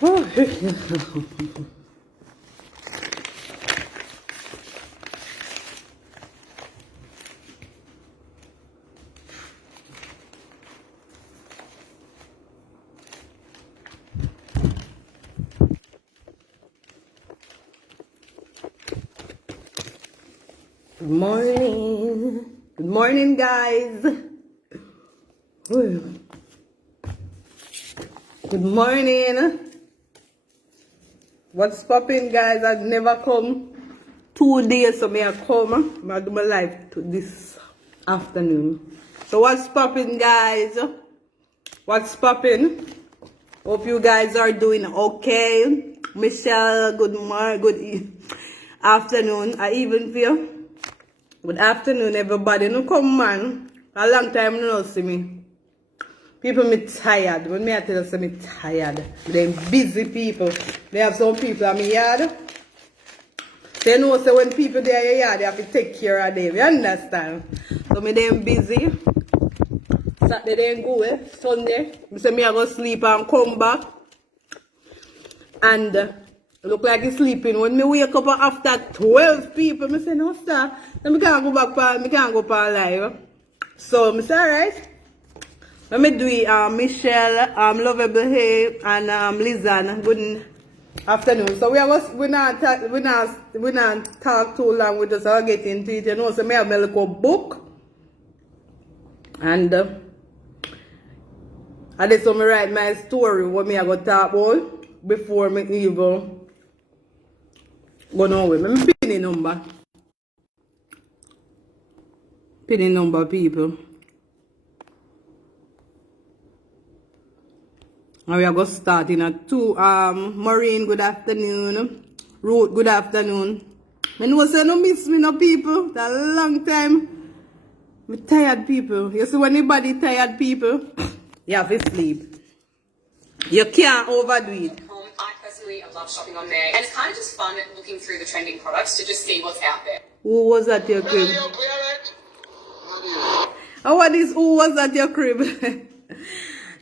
Good morning. Good morning, guys. Good morning. What's popping, guys? I've never come 2 days, so I come. I do my live this afternoon. So what's popping, guys? What's popping? Hope you guys are doing okay. Michelle, good morning, afternoon. I even feel. Good afternoon, everybody. No come, man. A long time no see me. People me tired. When me I tell you, me tired. Them busy people. They have some people in my yard. They know so when people there in your yard, they have to take care of them. You understand? So me them busy. Saturday they ain't go eh? Sunday. Me say me I go sleep and come back. And look like he's sleeping. When me wake up after 12 people, me say no sir. Then me can't go back for live. So me say alright. Let me do it, Michelle, Lovable Hay, and Lizanne. Good afternoon. So we not talk too long. We just get into it. You know, so me have my little book, and I just want me write my story. What me I go talk about before me even go nowhere. Let me pin the number. Pin the number, people. And we are going to start in at 2. Maureen, good afternoon. Ruth, good afternoon. I know say no miss me no people. It's a long time. I'm tired people. You see when anybody tired people, you have to sleep. You can't overdo it. I personally love shopping on there. And it's kind of just fun looking through the trending products to just see what's out there. Who was at your crib? Who was at your crib?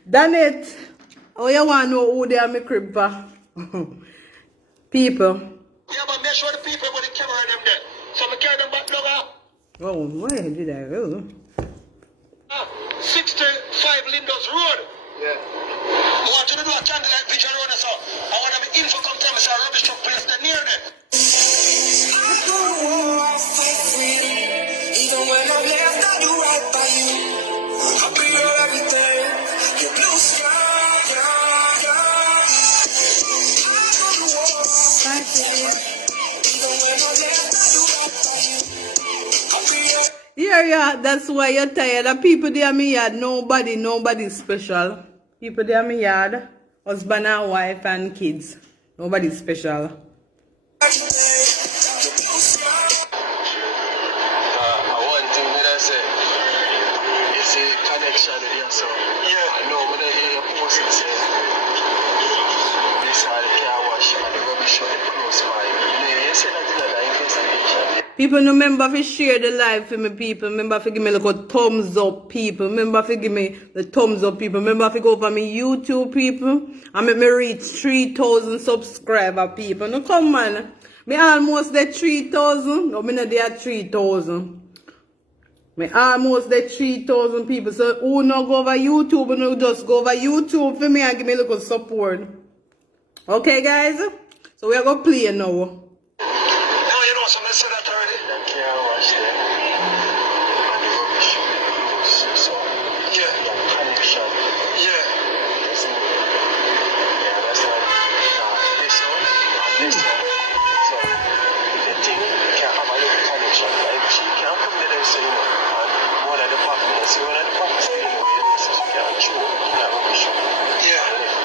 Danet. Oh, you want to know who they are my crib for? People. Yeah, but make sure the people with the camera them there. So I carry them back now. Oh, why did I go? 65 Lindos Road. Yeah. I want you to do a candlelight vision road so I want them info come tell me so a rubbish truck place that near them. Even when I'm left, I do right by you. I'll be your everything. Your blue sky. Yeah, that's why you're tired. The people there in my yard, nobody special. People there in my yard, husband and wife and kids. Nobody special. One thing that I say is a connection here, so yeah, I know when I hear your post and say this are the car wash and the rubbish on the close by. You say that in the investigation. People remember to share the live for me, people. Remember to give me like a thumbs up, people. Remember to give me the thumbs up, people. Remember to go over my YouTube, people. And make me reach 3,000 subscriber, people. No, come on. Me almost there 3,000. No, me not there 3,000. Me almost there 3,000 people. So who no go over YouTube, who no just go over YouTube for me and give me a little support. Okay, guys? So we are going to play now. No, you know, so let's say that already. The car wash there. And the rubbish close. So, yeah. The connection. Yeah. Yeah, that's why this one and this one. So, the thing, you can have a little connection. Like, she can't come there and say, you know, and one of the partners, see, one of the partners, you know, where it is, so she can't chew that rubbish. Yeah.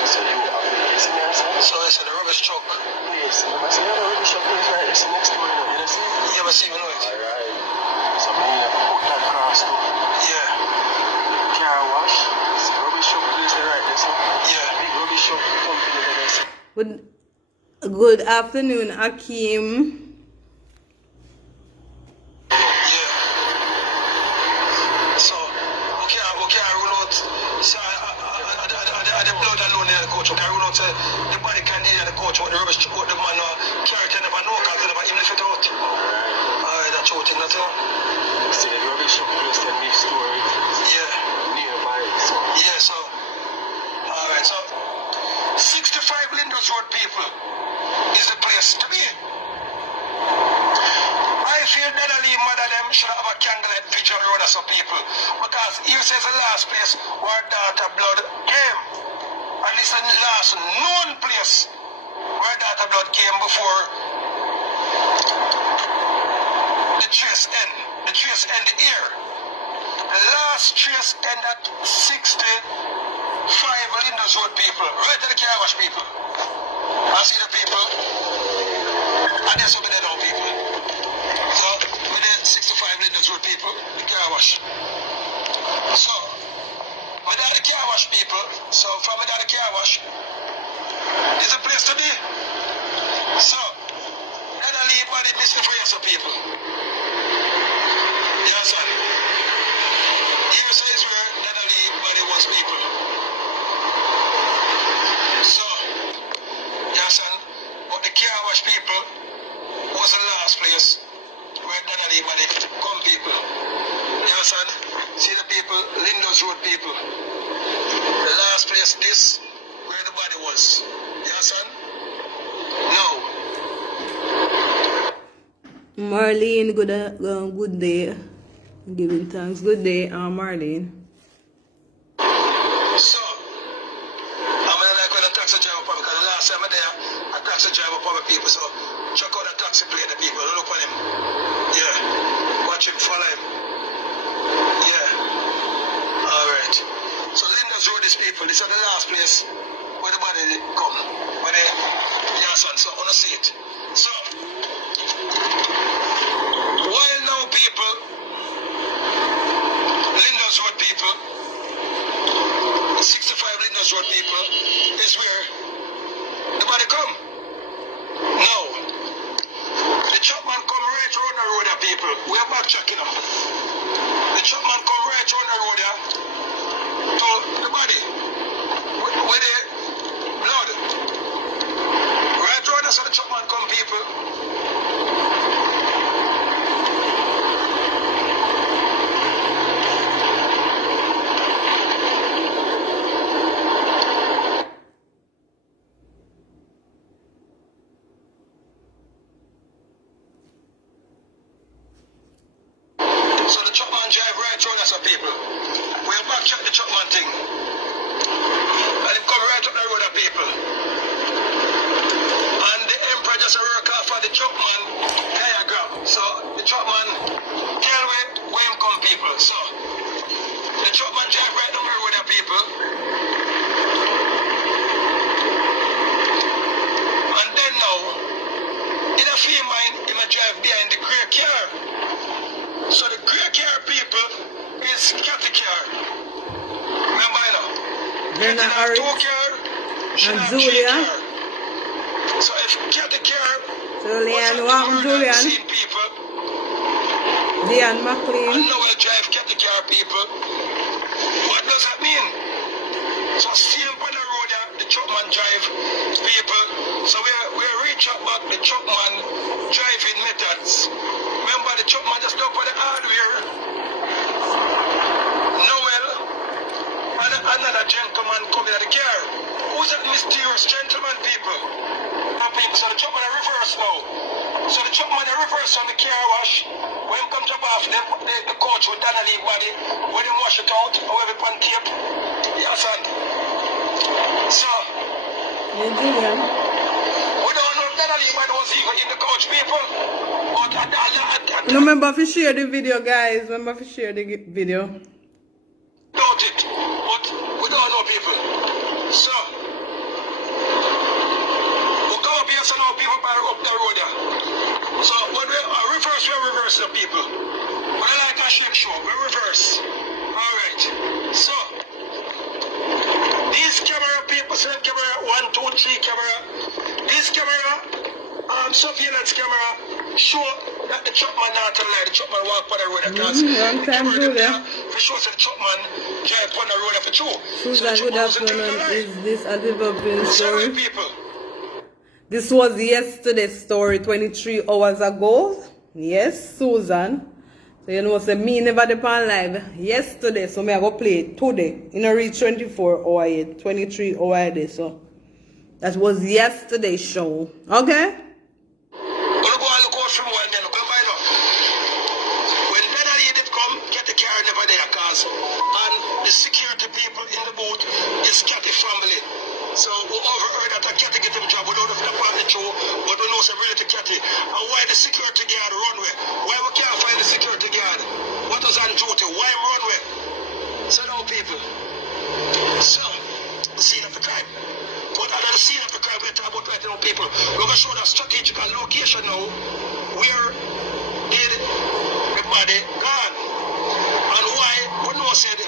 So, you have to listen there, so it's the rubbish truck. Yes, you must see the rubbish truck is right, it's next door, you know, you see? You must see, you know it. Alright. So, me, put that cross too. Yeah. Car wash, it's rubbish truck place right there, so. Yeah. Big rubbish truck company there, so. Good afternoon, Akeem. Yeah. So, okay, I roll out. So, I the blood alone in the coach. Okay, I roll out coach what the rubbish chip out the man carry it never know because they never even lift it out. Alright, that's what it's not. See the rubbish place and we store it. Yeah. Nearby. So. Yeah, so. Alright, so 65 Linders Road people is the place to be. I feel that Ali mother them should have a candlelight vigil around some people because here says the last place where daughter blood came. And this is the last known place where daughter blood came before the trace end. The trace end here. The last trace end at 65 Linders Road people. Right to the car wash people. I see the people. And there's some of them people. So, with the 65 Linders Road people, the car wash. So, without the car wash people, so from without the car wash, is a place to be. So, let us leave body missing for some people. Yes, sir. Here says where let us leave body was people. So, yes, sir. But the car wash people was the last place where Donnelly money come people. You understand? See the people, Linders Road people. The last place this where the body was. You understand? No. Marlene, good day. Giving thanks. Good day, Marlene. So, I'm gonna like when a taxi driver probably because the last time I'm there, a taxi driver probably people, so check out the taxi plate the people, look on him. Yeah. Watch him, follow him. Yeah. Alright. So Linders Road is people, this is the last place where the body come. Where they son, so I wanna see it. So while now people, Linders Road people, 65 Linders Road people is where the body come. Now the Chapman come right around the road there, people. We are back checking them. The Chapman come right around the road there to the body. With the blood. Right around there, so the Chapman come, people. Remember to share the video, guys. Remember to share the video. Doubt it, but we don't know people. So, we come up here, so now people back up the road there. So, when we reverse the people. When I like a shake show, we reverse. Alright. So, these camera people, select camera 1, 2, 3 camera. This camera, surveillance camera, show that the Chapman not to lie. The Chapman walk on the road across. Long time ago, yeah. For sure, the Chapman drive on the road for true. Susan, good afternoon. Is this a developing story? People. This was yesterday's story, 23 hours ago. Yes, Susan. So you know, say me never depend live yesterday, so me I go play it today. You know, reach 24 hour yet, 23 hour a day. So that was yesterday's show. Okay? And the security people in the boat is Cathy family. So we overheard that Cathy get him job. We don't know if the family true, but we know it's really to Cathy. And why the security guard runway? Why we can't find the security guard? What was on duty? Why runway? So now people. So the scene of the crime. But under the scene of the crime, we're talking about right now people. We're going to show the strategical location now where did the body gone. And why we know said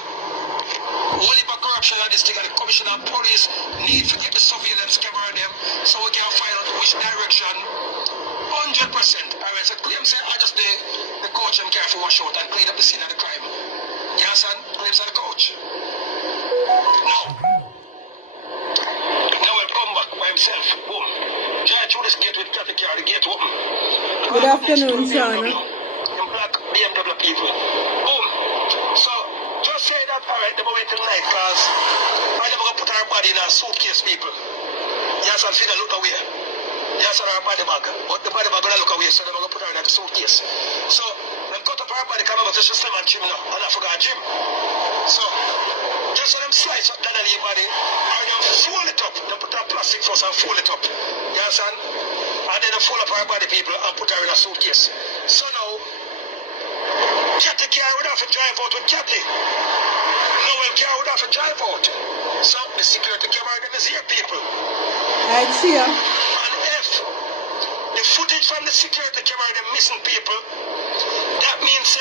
only for corruption and this thing and the commissioner of police need to get the surveillance camera on them so we can find out which direction 100%. Alright, so claim say I just the coach and care for wash out and clean up the scene of the crime. Yes, and claims of the coach. Now he'll come back by himself. Boom. Drive through this gate with Cathy car, the gate open. Good afternoon, Sean. Them black BMW people. Boom. So, just say that, alright, they're waiting tonight because I'm never going to put our body in a suitcase, people. Yes, I'm feeling look away. Yes, on our body bag. But the body bag going to look away, so they're going to put her in the suitcase. So, them cut up our body, come over to system and gym now. And I forgot gym. So, just so them slice up that body, and then fold it up. They put her plastic first and fold it up. You understand? And then they fold up our body, people, and put her in a suitcase. So now, Cathy car would have to drive out with Cathy. Noel car would have to drive out. So the security camera them is here, people. I cheer. And if the footage from the security camera them missing people, that means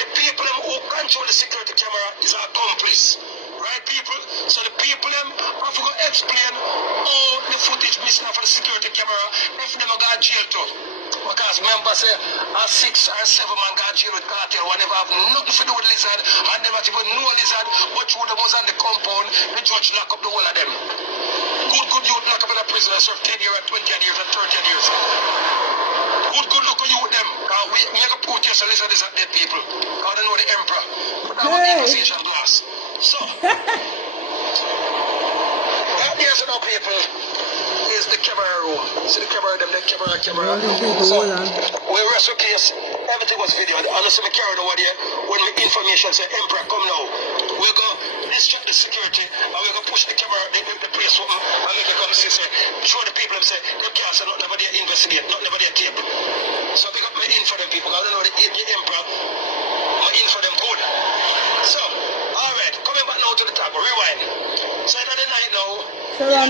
the people who control the security camera is our accomplice. Right, people? So the people have to go explain all the footage missing from the security camera if they got jail too. Because remember, say, a 6 or 7 man got jail with cartel, one never have nothing to do with lizard, and never even know lizard, but through the ones on the compound, the judge lock up the whole of them. Good youth lock up in a prison and serve 10 years, 20 years, and 30 years. Good look at you with them. We make a protest and lizard is at dead people. Because they know the emperor. But I want the conversation glass. So, that here's now people is the camera room. See the camera, them, the camera. So, we wrestle case, everything was videoed. Honestly, we carried over there when the information said, Emperor, come now. We'll go distract the security and we're going to push the camera, the place open, and make it come see, say, show the people and say, they can't say, not never there investigate, not never there tape. So, we got my in for them people. I don't know the Emperor, my in for them good. So, alright, coming back now to the top, rewind. So at the night now,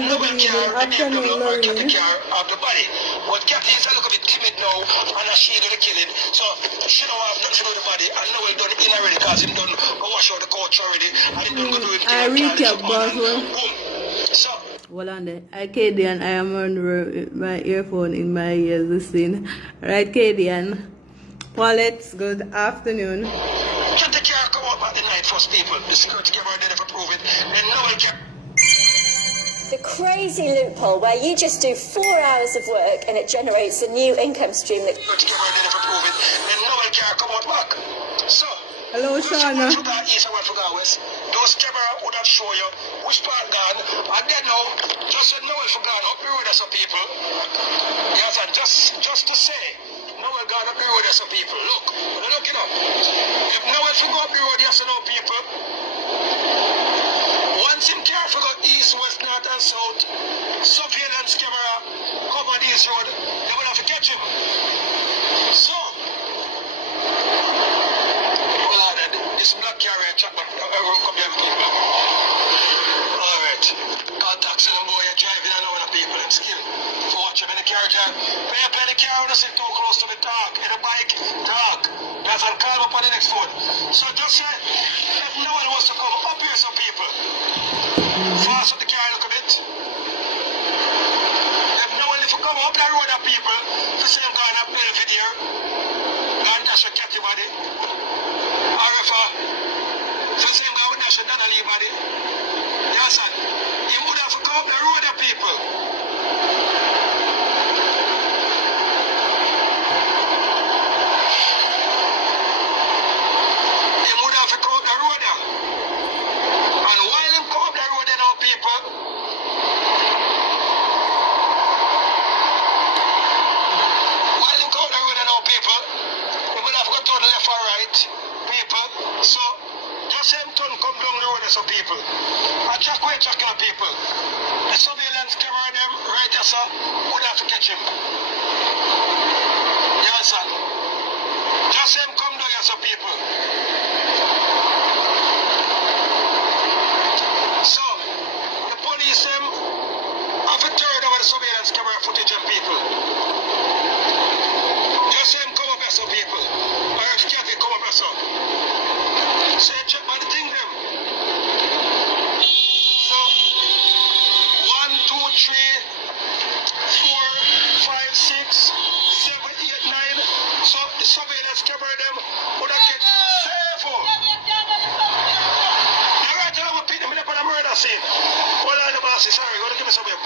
no one care the BMW or Cathy car of the body. But Cathy is a little bit timid now and she done kill it. So she don't have nothing to do with the body and now he done in already because he done wash out the couch already and he done go do it. I recap, boss. So well on there. I Kadian, I am on my earphone in my ears listening. Right, Kadian. Paulette, good afternoon. Cathy car come up at the night first people. The security camera they never prove it. Then no one can. The crazy loophole where you just do 4 hours of work and it generates a new income stream that... Security camera they never prove it. Then no one can come out back. So... Hello, Shana. East and west. Those cameras would have show you which part gone. And then now, just say no one forgot up here with us some people. Yes, and just to say, no one gone up here with us some people. Look, you know. If no one forgot up here with us some people, once him can't forget east, west, north, and south, surveillance camera cover this road, they will have to catch him. So, this black carrier chop up come here people. Alright. Call taxi and boy you're driving and all the people and skill. To watch him in the carriage. Play the car don't sit too close to the dog. In the bike, dog. That's and call up on the next foot. So just say if no one wants to come up here some people. Fast with the car a little bit. If no one if you come up that road of people to see them going up in the video. And that's a Cathy body. Or if so same guy with National Donnelly body. Yes, sir. He would have come up the road of people. so we have to catch him. Yes, sir. Just him come down here, so people. So, the police have a third over the surveillance camera footage and people. Just him come up here, so people. Or if Kathy come up here, so. So you check by the thing them. So, 1, 2, 3, 4, 5, 6, 7, 8, 9. So the surveillance camera them would have get safe. You're right now, we're picking up on a murder scene. Well, I'm the boss, sorry, go to give me some help.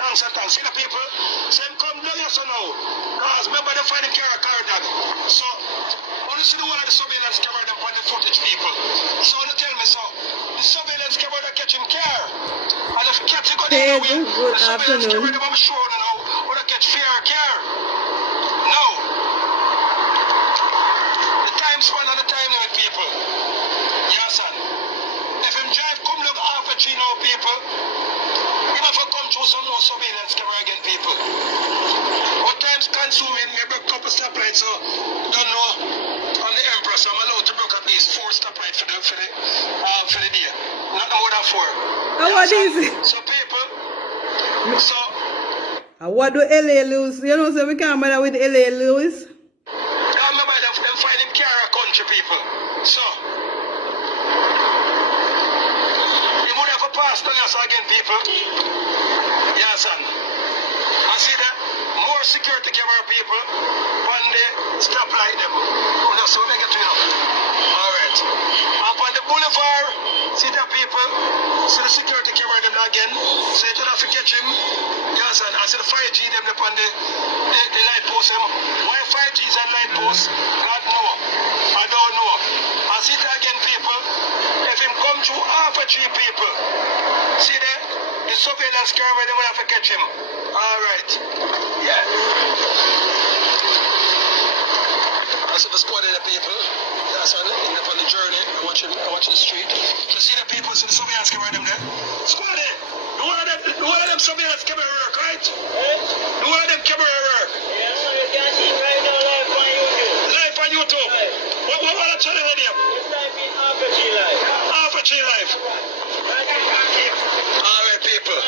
Thanks and thanks. See the people? Same come down here, so now. Because remember they find the car dog. So, I want to see the one of the surveillance camera them on the footage, people. So, they tell me so. The surveillance camera they catching car. And if Cathy go down the way, the surveillance camera them I'm sure now would have catch fair car. No. The time span and the time limit, people. Yes, son. If him drive come look half a tree now, people, he have to come through some more surveillance camera again, people. What time's consuming, me break up a stoplight, so don't know. On the Empress, I'm allowed to break at least 4 stoplights for the day. Not more than 4. And what is it? So people, so And what do LA Lewis? You know, so we can't bother with LA Lewis. I remember them finding Cara country people. So you would have a pass down us again, people. Yes, son. I see that more security camera people one day stop like them. So they get to you. Alright. Up on the boulevard, see the people, see the security camera them again. So you don't have to catch him. Yes, and I see the 5G them upon the light post them. Why 5G's on light post? God know. I don't know. I see that again, people. If him come through half a tree, people. See that? The surveillance camera, they will have to catch him. Alright. Yeah. I see the squad of the people. That's on the journey. I'm watching the street. So see the people, see the surveillance camera them there. Squad it. The one of them surveillance camera work, right? The one of them camera work. Yeah, so you can see right now live on YouTube. Live on YouTube. Right. What are the channel name? It's like being RPG live. Alpha G Live. Alright, people.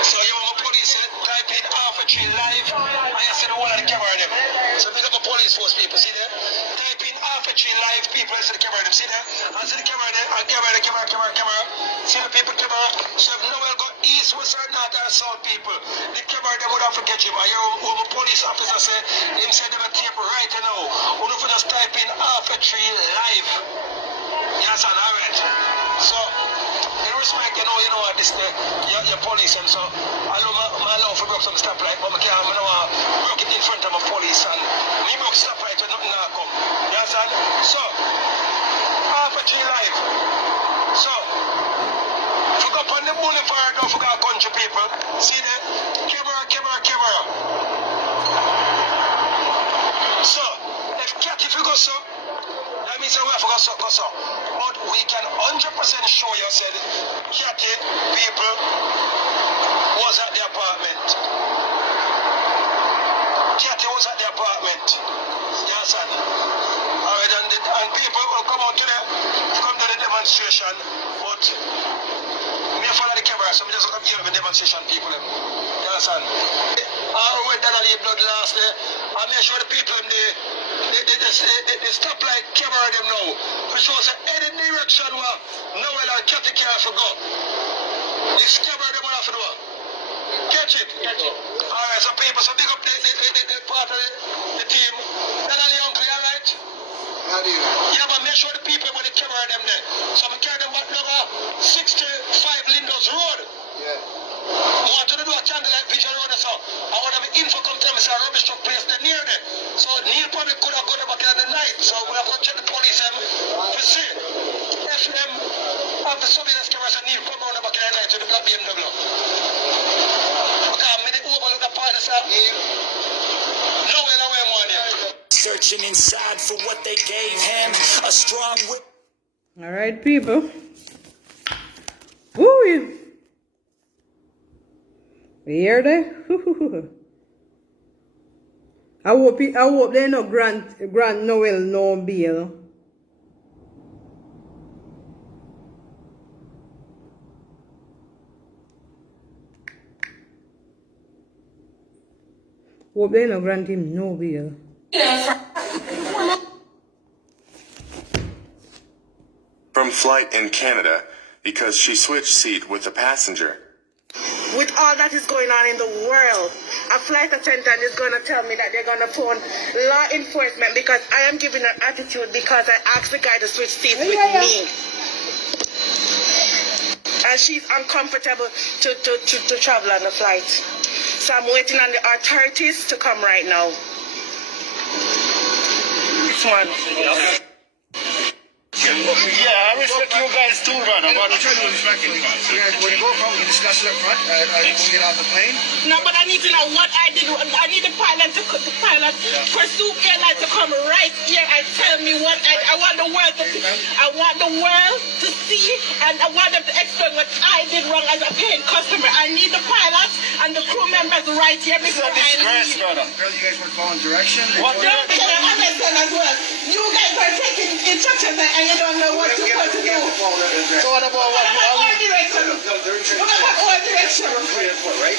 So you want my police type in Alpha G Live, and you see the one of the camera them. So pick up a police force, people, see there? Type in Alpha G Live, people, and see the camera them, see there? And see the camera there, and camera. See the people camera. So if nowhere go east, west, or north, or south, people, the camera them would have to catch him. And you what my police officer say, him said they will tape right now. When you just type in Alpha G Live. Yes, and alright. So, in respect, you know what this your police and so I know my love for broke some stoplight, but I can't broke it in front of my police and me broke stoplight when nothing now come. Yes, and so half a G Live. So if you go up on the boulevard, don't forget country people. See that? Camera. So if if you go so that means we have to go so. But we can 100% show you said Kathy people was at the apartment. Kathy was at the apartment. Yes, sir. Alright, and people will come out to the demonstration, but me follow the camera, so we just come here with demonstration people. Yes, sir. I went down and leave blood last day. I make sure the people they stop like camera them now. For sure, so any direction where nowhere like Kathy can't go. This camera them will have to do. Catch it. Alright, so people, so big up the part of the team. Then the uncle, alright? How do you? Yeah, but make sure the people with the camera them there. So we carry them back number 65 Lindos Road. Yeah. I want to do a triangle like Vision Road or so. I want them info come tell me say a rubbish truck place there near there. So Neil probably could have gone back in the night. So we have to check the police to see if them have the surveillance cameras and Neil come around back in the night to the black BMW. Because I'm going to overlook the part of that Neil. Nowhere money. Searching inside for what they gave him. A strong whip. All right, people. Woo! You hear that? I hope they no grant Noel no bail. Hope they no grant him no bail. From flight in Canada because she switched seat with the passenger. With all that is going on in the world, a flight attendant is going to tell me that they're going to phone law enforcement because I am giving her attitude because I asked the guy to switch seats with me. And she's uncomfortable to travel on the flight. So I'm waiting on the authorities to come right now. This one. Yeah, I respect you guys too, brother. But When you go up, we can discuss it up front. When you get off the plane. No, but I need to know what I did. I need the pilot pursue airline to come right here and tell me what I want the world to see. I want the world to see, and I want them to explain what I did wrong as a paying customer. I need the pilot and the crew members right here before I disgrace, leave. brother. Girl, you guys weren't following direction. What? No, because I understand as well. You guys are taking instructions and you don't know what to do. So what about What about all direction? What about all direction?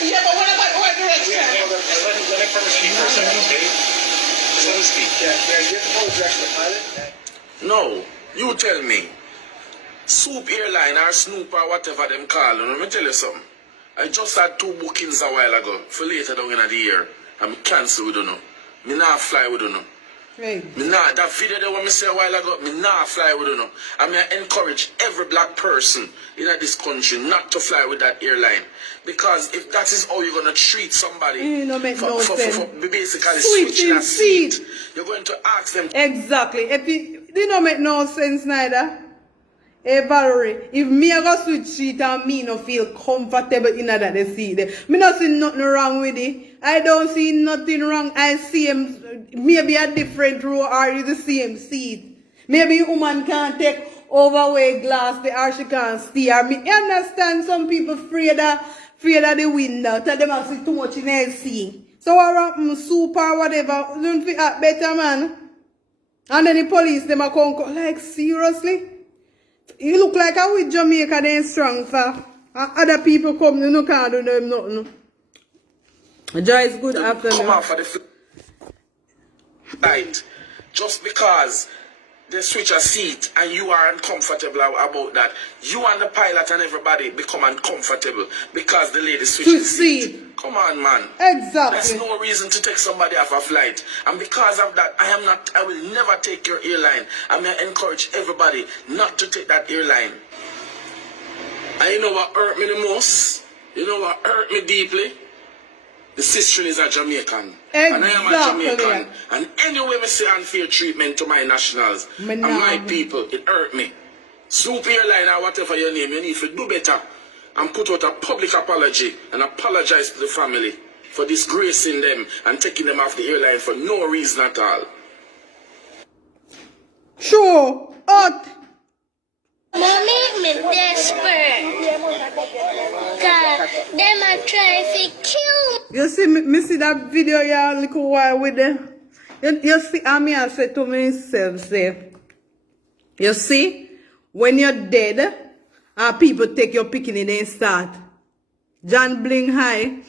Yeah, but what about all direction? Let me furnish you for a second, okay? Just let him speak. Yeah, you have to follow the direction of the pilot. No, you tell me. Soup Airline or Snoop or whatever them call, let me tell you something. I just had 2 bookings a while ago for later down in the year. I'm cancel with you. Me not fly with you. Hey. Me nah, that video that what me say a while ago, me nah fly with you. I mean, I encourage every black person in this country not to fly with that airline. Because if that is how you're going to treat somebody no make for basically switching a seat, you're going to ask them. Exactly. If it don't make no sense neither. Hey Valerie, if me I go switch seat and me no feel comfortable in that seat there, me not see nothing wrong with it. I don't see nothing wrong. I see him maybe a different row or is the same seat. Maybe a woman can't take overweight glass there or she can't steer. Me understand some people afraid of the window. Tell them I see too much in their seat. So I soup or whatever. Don't feel better man. And then the police them a come like seriously? You look like a with Jamaica they strong for. Other people come, you know, can't do them nothing. Joyce, good afternoon. Come out for the flight just because they switch a seat and you are uncomfortable about that. You and the pilot and everybody become uncomfortable because the lady switches seat. Come on, man. Exactly. There's no reason to take somebody off a flight. And because of that, I will never take your airline. I'm going to encourage everybody not to take that airline. And you know what hurt me the most? You know what hurt me deeply? The sister is a Jamaican. Exactly. And I am a Jamaican. And anyway I say unfair treatment to my nationals and my people, it hurt me. Soup Airline or whatever your name, you need to do better and put out a public apology and apologize to the family for disgracing them and taking them off the airline for no reason at all. Sure. Mommy, me desperate. God, them a try to kill me. You see me see that video a little while with them. You see, I say to myself, say, you see, when you're dead, people take your picking and they start. John Bling High,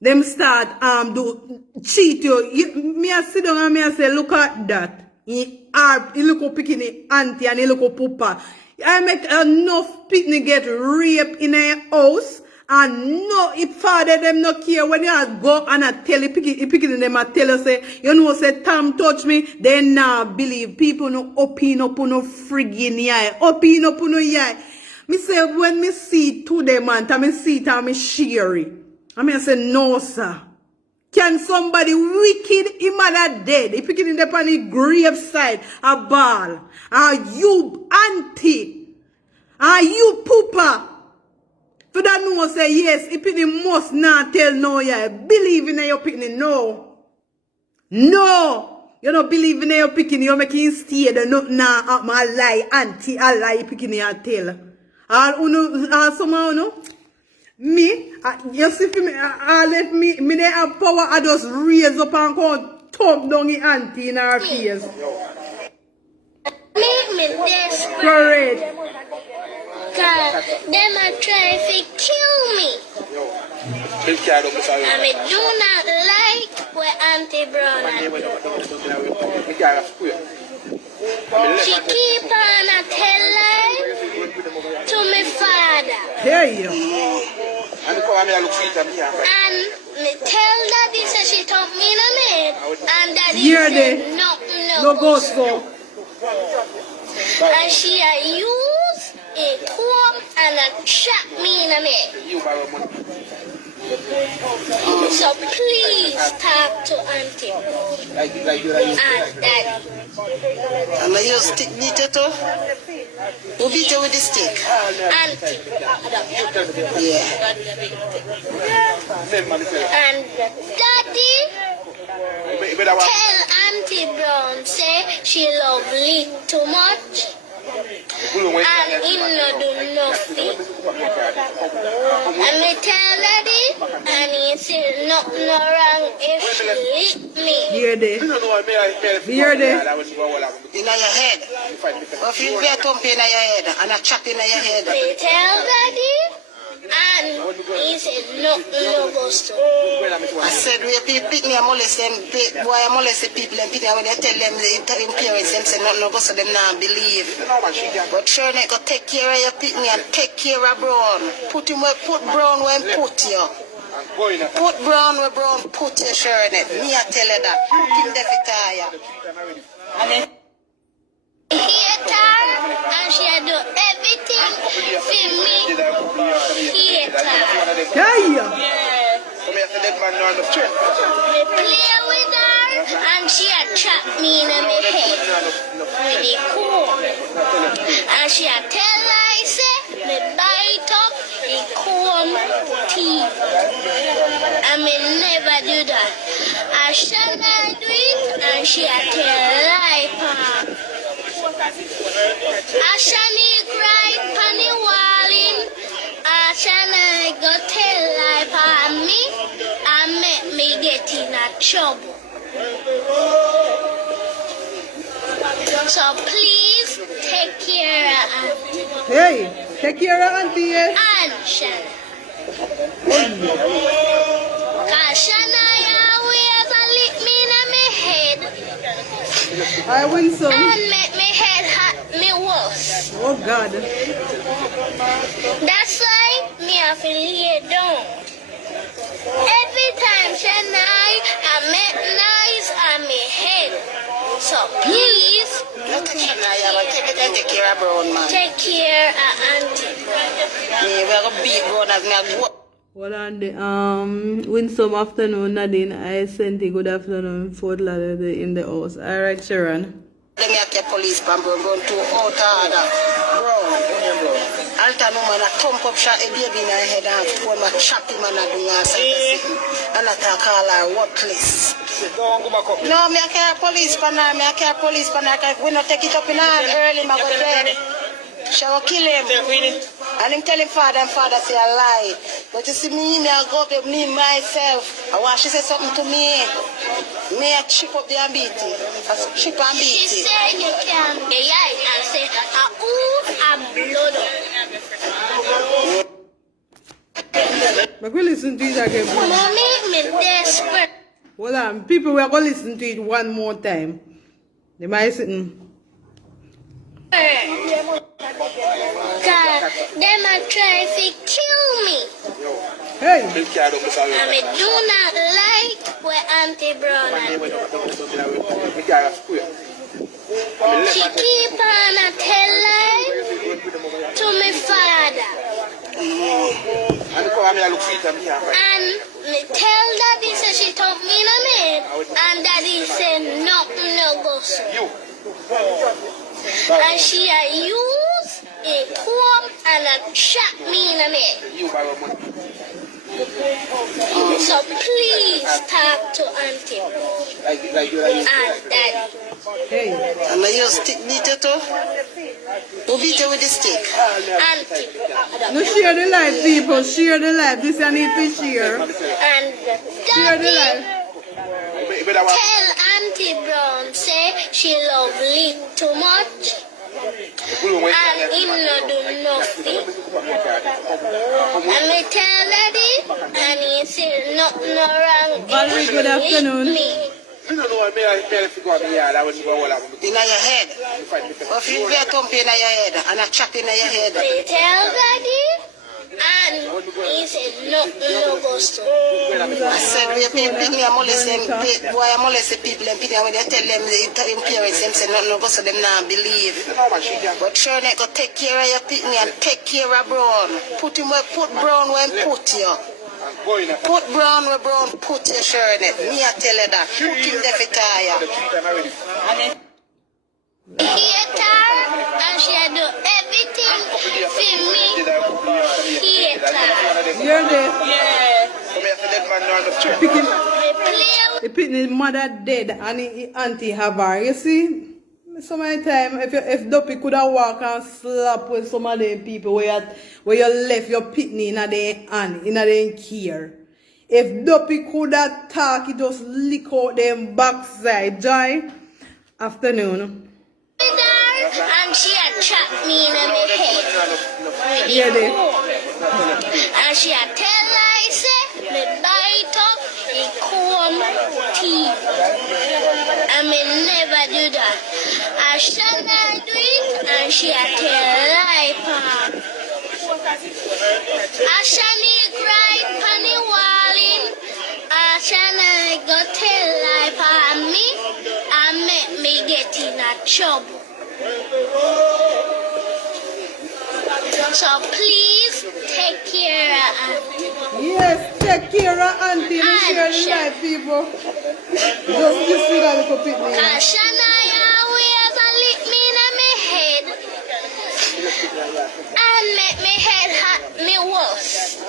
them start do cheat you. Me I sit down and me I say, look at that. He look picking the auntie and he look papa. I make enough picnic get raped in a house. And no, if father them no care when you go and I tell you picking them, I tell you say, you know, say Tom touch me, they now believe people no open up no friggin' eye. Open up no eye. Me say when me see to them and I me see it and me sherry. I mean I say no sir. Can somebody wicked him mother dead? He picking in the on the grave side a ball. Are you auntie? Are you pooper? For that no say yes, if it must not tell no yeah. Believe in your picking no. No. You don't believe in your picking, you're making stay the no nah my lie, auntie, I lie picking your tail. All somehow no. Me, you see for me, I let me they have power, I just raise up and come thump down the auntie in her face. Make me desperate. Correct. Cause them are trying to kill me. And I do not like what Auntie Brown do. She keep on a tell lie to my father. Hey. And me tell daddy say she took me in a maid. And daddy said no go so. And she a use a comb and a trap me in a maid. So please talk to Auntie and Daddy. And I use stick beat it too? Who beat it with the stick? Auntie. Yeah. And Daddy, tell Auntie Brown say she love Lee too much. And he no do nothing. And me tell Daddy, and he say no wrong if she lick me. Here they. Here they. In your head. If you be a thump in your head and a chop in your head. Me tell Daddy, and he said no goes to. I said we pick me and molest them boy and molest the people and people when they tell them the parents them say no goes to them now believe. But sure they go take care of your pick me and take care of Brown. Put Brown where put you. Put Brown where Brown put you sure net. Me I tell you that. Put him there for tire. And then he hate her and she do everything for me. He hate her. Yeah. We play with her and she a trap me in my head with the comb. And she a tell I say me bite up the comb teeth. And me never do that. I shall not do it and she a tell lie pa. I shall cry panny walling. I shall go tell lie pa me and make me get in a trouble. So please take care of Auntie. Hey, take care of Auntie. And Shana. Cause Shana always lick me in my head. I win some. And make me head hot me worse. Oh God. That's why me have to lay down. Every time Shana I make noise on my head. So please take care of Brown man. take care of Auntie. Yeah, we're gonna beat Brown as me. Well, on the win some afternoon, Nadine, I sent a good afternoon Fort Lauderdale in the house. All right, Sharon. Let me have the police from Brown to out order. Brown. Alta no man a thump up shot a baby in her head and phone my chop him and I do and I call her worthless. No, me I care police for now, we not take it up in hand early, my go dead. Shall kill him. And him tell him father and father say a lie. But you see me I go up with me myself. I want she say something to me. Me I chip up the beat it. Chip and beat She it. said you can be and say blood up. But we listen to it again. Mama make me desperate. Hold on, people, we are going to listen to it one more time. They might sitting. God, them are trying to kill me. Hey. And I do not like what Auntie Brown do. She keep on a tell lie to my father. And me tell daddy say she took me in a maid. And daddy said no go so. And she a use a comb and a trap me in a maid. So please talk to auntie and daddy. Hey. And I use stick beat it too? Who beat it with the stick? Auntie. No, share the life, people. Share the life. This I need to share. And Share the daddy. life. Tell Auntie Brown say she love Lee too much and him no do nothing. And me tell daddy and he say no wrong. Valerie, good afternoon. Me. In your head. If you get thump in your head and a chop in your head. They tell daddy and he said no goes to. I said we people are molesting boy are molesting people and people when they tell them the parents them say no goes to them now believe. But sure they go take care of your people and take care of Brown. Put him where put Brown where put you. Put Brown where Brown put your shirt in it. Me I tell you that. Put him there for tire. He hate her and she do everything for me. He hate her. You're there. Yeah. The his mother dead and his auntie have her. You see? So many times, if Duppy could have walked and slap with some of the people where you left your pitney in their hand, in their care. If Duppy could have talked, he just lick out them backside. Joy, afternoon. And she had trapped me in my head. Yeah, they. And she had tell I say, me bite up, he comb teeth. I may never do that. I shall not do it, and she had tell I pa. I shall not cry penny walling. I shall not go tell I pa me, and make me get in a trouble. So please take care of Auntie. Yes, take care of Auntie. And share the life, people. Just this with a little bit. Shania always lick me in my head and make my head hot me worse.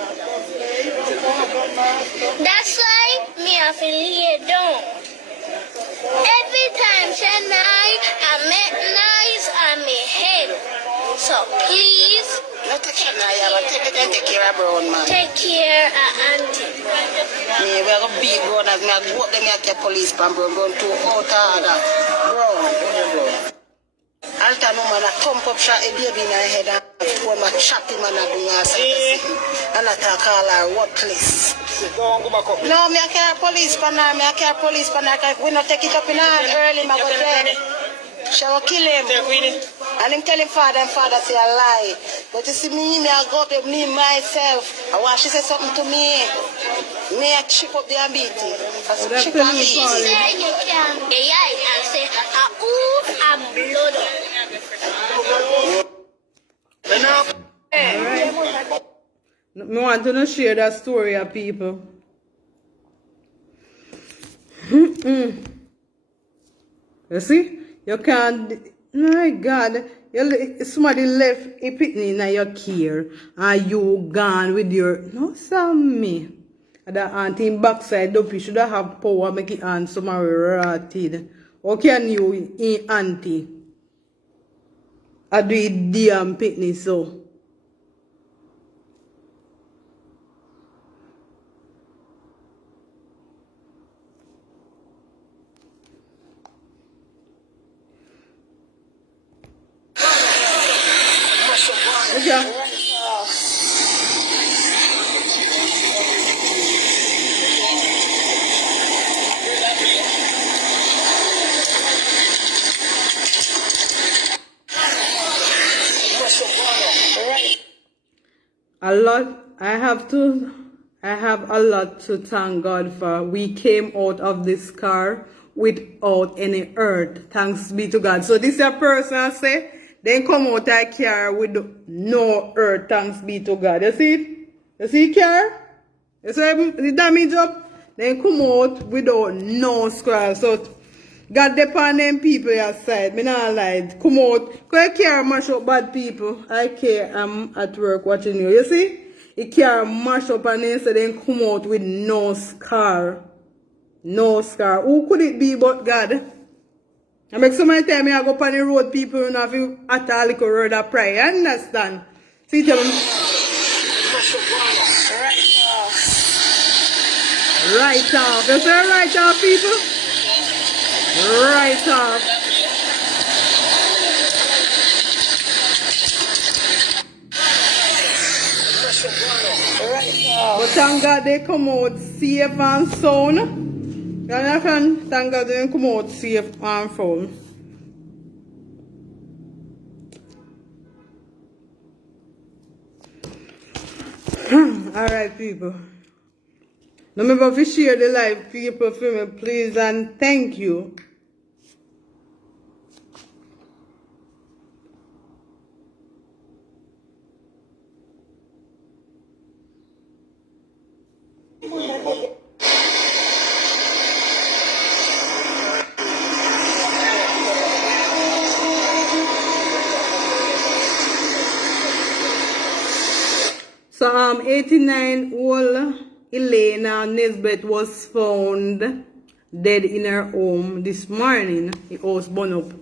That's why me have to lay down. Every time Shania I make noise on my head. So please take care of Brown, man. Take care of Auntie. Me, we are going to beat Brown as me. I go up them here to police pan Brown. Brown to out order. Brown. Alta no man a thump up shot a baby in her head and come and chop him and a do and attack all her worthless. No, me I care police pan her. Me I care police pan her. We not take it up in her early, my go dead. She will kill him. And him tell him father and father say a lie. But you see me I go up with me myself. I want she say something to me. Me I chip up the beat. She say you can be and say a blood. Alright. I want to share that story of people. You see? You can't, my God, somebody left a pitney in your care and you gone with your, no, Sammy. That auntie backside up, you should have power, make it on somebody rotted. How can you, auntie? I do it damn pitney so. Okay. I have a lot to thank God for. We came out of this car without any hurt. Thanks be to God. So this is a person say, they come out of the car with no hurt. Thanks be to God. You see it? You see the car? You see the damage up? They come out without no scratch. So God depend them people outside. Me not lied. Come out. Because I care mash up bad people. I care. I'm at work watching you. You see? he can't mash up and then so then come out with no scar. No scar. Who could it be but God? I make so many times I go up on the road, people you know if you at a little word of pride. You understand? See tell them. Right off. You say right off, people? Right off. But thank God they come out safe and sound. You understand? Thank God they come out safe and sound. Alright, people. Remember to share the live, people, for me, please, and thank you. So 89-year-old Elena Nesbitt was found dead in her home this morning. The house burned up.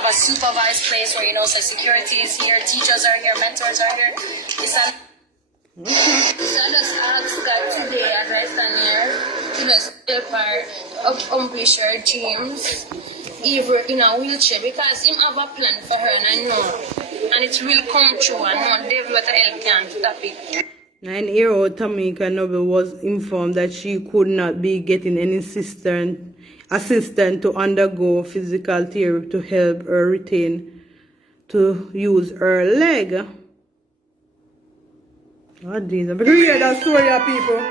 A supervised place where so security is here, teachers are here, mentors are here. So I just asked God today as I stand here to just help her accomplish her dreams, give her in a wheelchair because him have a plan for her and I know and it will come true and no devil but hell can't stop it. 9-year-old Tamika Noble was informed that she could not be getting any assistant to undergo physical therapy to help her retain to use her leg. Oh, Jesus. Because you hear that story of people.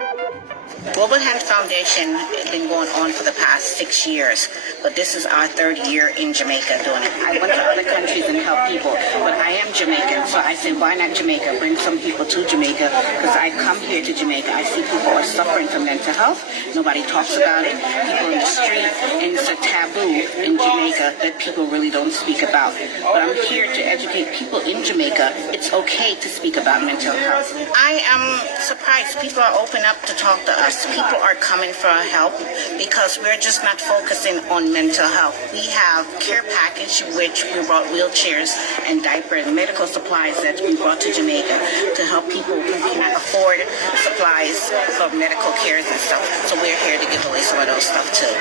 Global Hand Foundation has been going on for the past 6 years, but this is our 3rd year in Jamaica doing it. I went to other countries and helped people, but I am Jamaican, so I said, why not Jamaica? Bring some people to Jamaica, because I come here to Jamaica. I see people are suffering from mental health. Nobody talks about it. People in the street, and it's a taboo in Jamaica that people really don't speak about. But I'm here to educate people in Jamaica. It's okay to speak about mental health. I am surprised people are open up to talk to us. People are coming for help because we're just not focusing on mental health. We have care package, which we brought wheelchairs and diapers, medical supplies that we brought to Jamaica to help people who cannot afford supplies for medical cares and stuff. So we're here to give away some of those stuff too.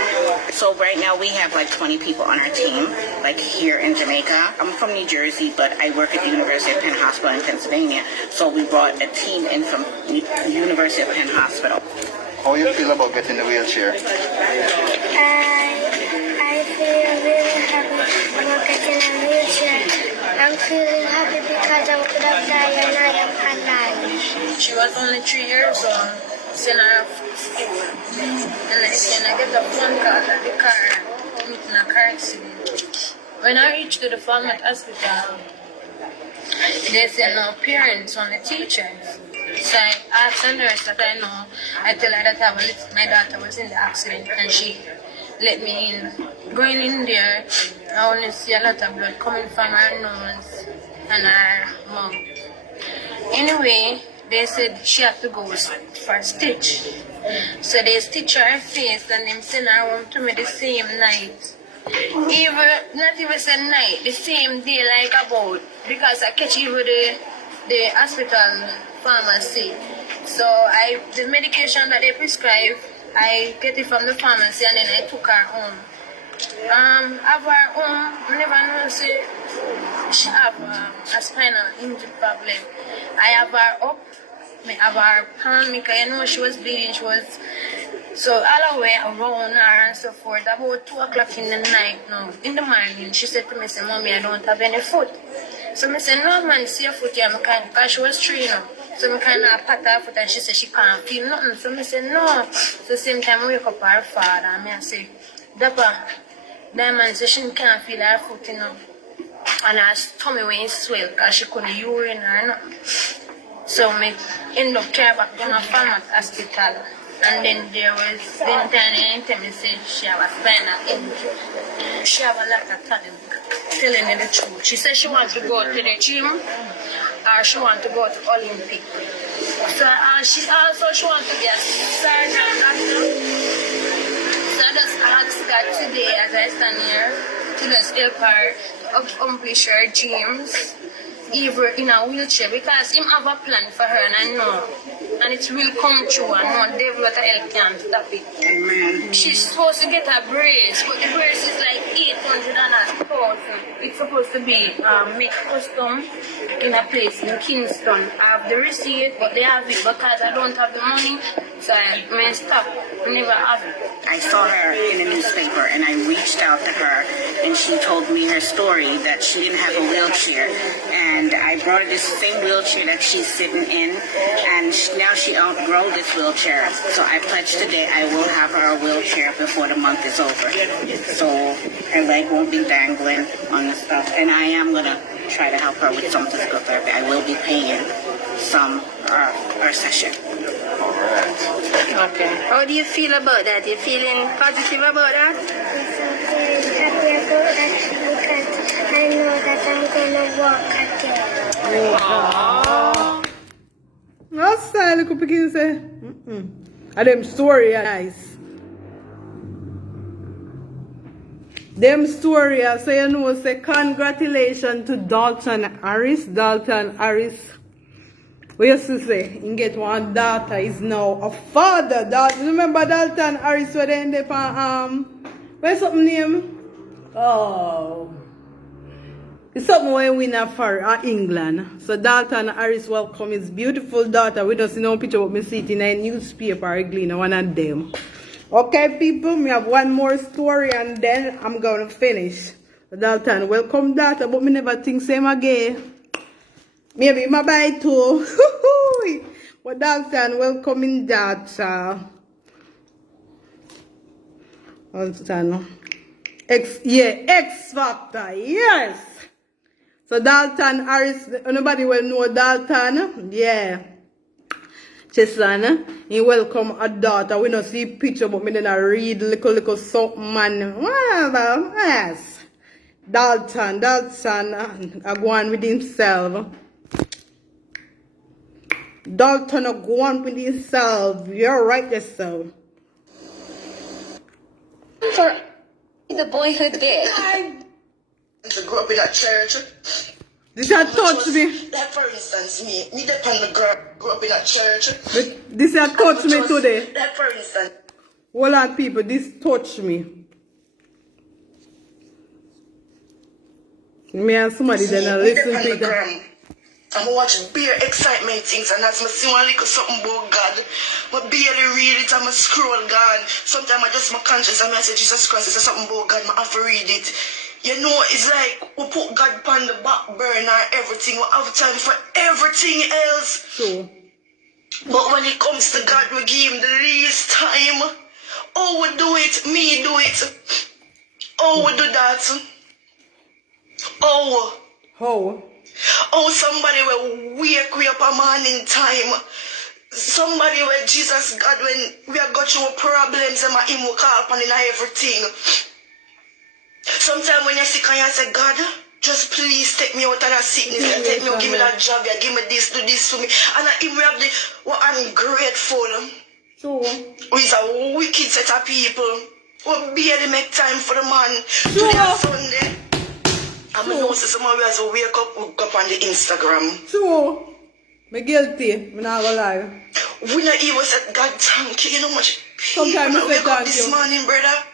So right now we have like 20 people on our team, like here in Jamaica. I'm from New Jersey, but I work at the University of Penn Hospital in Pennsylvania. So we brought a team in from University of Penn Hospital. How you feel about getting the wheelchair? I feel really happy about getting a wheelchair. I'm feeling happy because I would have died and I am alive. She was only 3 years old, sent her off to school. And then I get a phone call that the car meet in a car accident. When I reached to the Falmouth hospital, they said no parents, only teachers. So I asked the nurse that I know, I tell her that my daughter was in the accident and she let me in. Going in there, I only see a lot of blood coming from her nose and her mouth. Anyway, they said she had to go for a stitch. So they stitch her face and they send her home to me the same night. Not even the night, the same day like about, because I catch even the hospital pharmacy. So the medication that they prescribe, I get it from the pharmacy and then I took her home. Have her home, I never know say she have a spinal injury problem. I have her up, I have her palm because you know she was bleeding, so all the way around her and so forth. About 2 o'clock in the night now, in the morning, she said to me, say, Mommy, I don't have any foot. So I said, no man, see your foot here, because she was 3 now. So I kind of pat her foot and she said she can't feel nothing. So I said no. So same time I wake up her father and I say, Dapper, that man said she can't feel her foot, you know. And her tummy when it swell because she couldn't urine or nothing. So I end up care back to a farmer's hospital. And then there was then Tanya tell me say she have a spinal injury. She have a lot of talent, telling me the truth. She said she wants to go to the gym or she wants to go to Olympic. So she wants to be a surgeon doctor. So I just asked God today as I stand here to just help her accomplish her dreams. Either in a wheelchair because him have a plan for her and I know and it will come true and no devil what help can't stop it. Amen. She's supposed to get a brace but the brace is like $800. It's supposed to be made custom in a place in Kingston. I have the receipt but they have it because I don't have the money so I may stop. I never have it. I saw her in a newspaper and I reached out to her and she told me her story that she didn't have a wheelchair and I brought her this same wheelchair that she's sitting in and now she outgrew this wheelchair. So I pledged today I will have her a wheelchair before the month is over. So her leg won't be dangling on the stuff and I am going to try to help her with some physical therapy. I will be paying some her session. Okay. How do you feel about that? You feeling positive about that? Yes, I'm very happy about that because I know that I'm gonna walk again. No style, look up again say. And them story are nice. Them story are so you know say congratulations to Dalton Harris. Dalton Harris. We used to say, he get one daughter, is now a father. Remember Dalton Harris where they end up on, where's something name? Oh. It's something where we win for England. So Dalton Harris welcome his beautiful daughter. We don't see no picture but me see it in a newspaper or glean one of them. Okay people, we have one more story and then I'm going to finish. Dalton, welcome daughter, but me never think same again. Maybe my buy too. Well, Dalton, welcoming that. X Factor, yes. So Dalton Harris, nobody will know Dalton, yeah. Cheslana, he welcome a daughter. We don't see picture, but me then I read little something, man. Whatever, yes. Dalton, I go on with himself. Dalton go on with himself. You're right yourself. For the boyhood gift. I grew up in a church. This has touched me. Like for instance, me depend on the girl grew up in a church. But this has touched me today. Like for instance. Hold on people, this touched me. Me and somebody then listen to it. I'm watching bare excitement things and as I see one little something about God, I barely read it, I'm a scroll gone. Sometimes I just my conscience and I say Jesus Christ, it's something about God, I have to read it. You know, it's like we put God on the back burner, everything, we have time for everything else. True. But when it comes to God, we give him the least time. Oh, we do it, me do it. Oh, we do that. Oh. How? Oh, somebody will wake we up a morning time. Somebody where Jesus God when we are got through problems and him will call upon in everything. Sometimes when you're sick and you say, God, just please take me out of that sickness, take me out, give me that job, give me this, do this for me. And him we have the what I'm grateful. True. We is a wicked set of people. We barely make time for the man. True. Today is Sunday. I'm know somebody has to wake up on the Instagram. True. Me guilty. Me not gonna lie. We not even said God thank you. You know much people sometimes not wake up thank this you. morning, brother.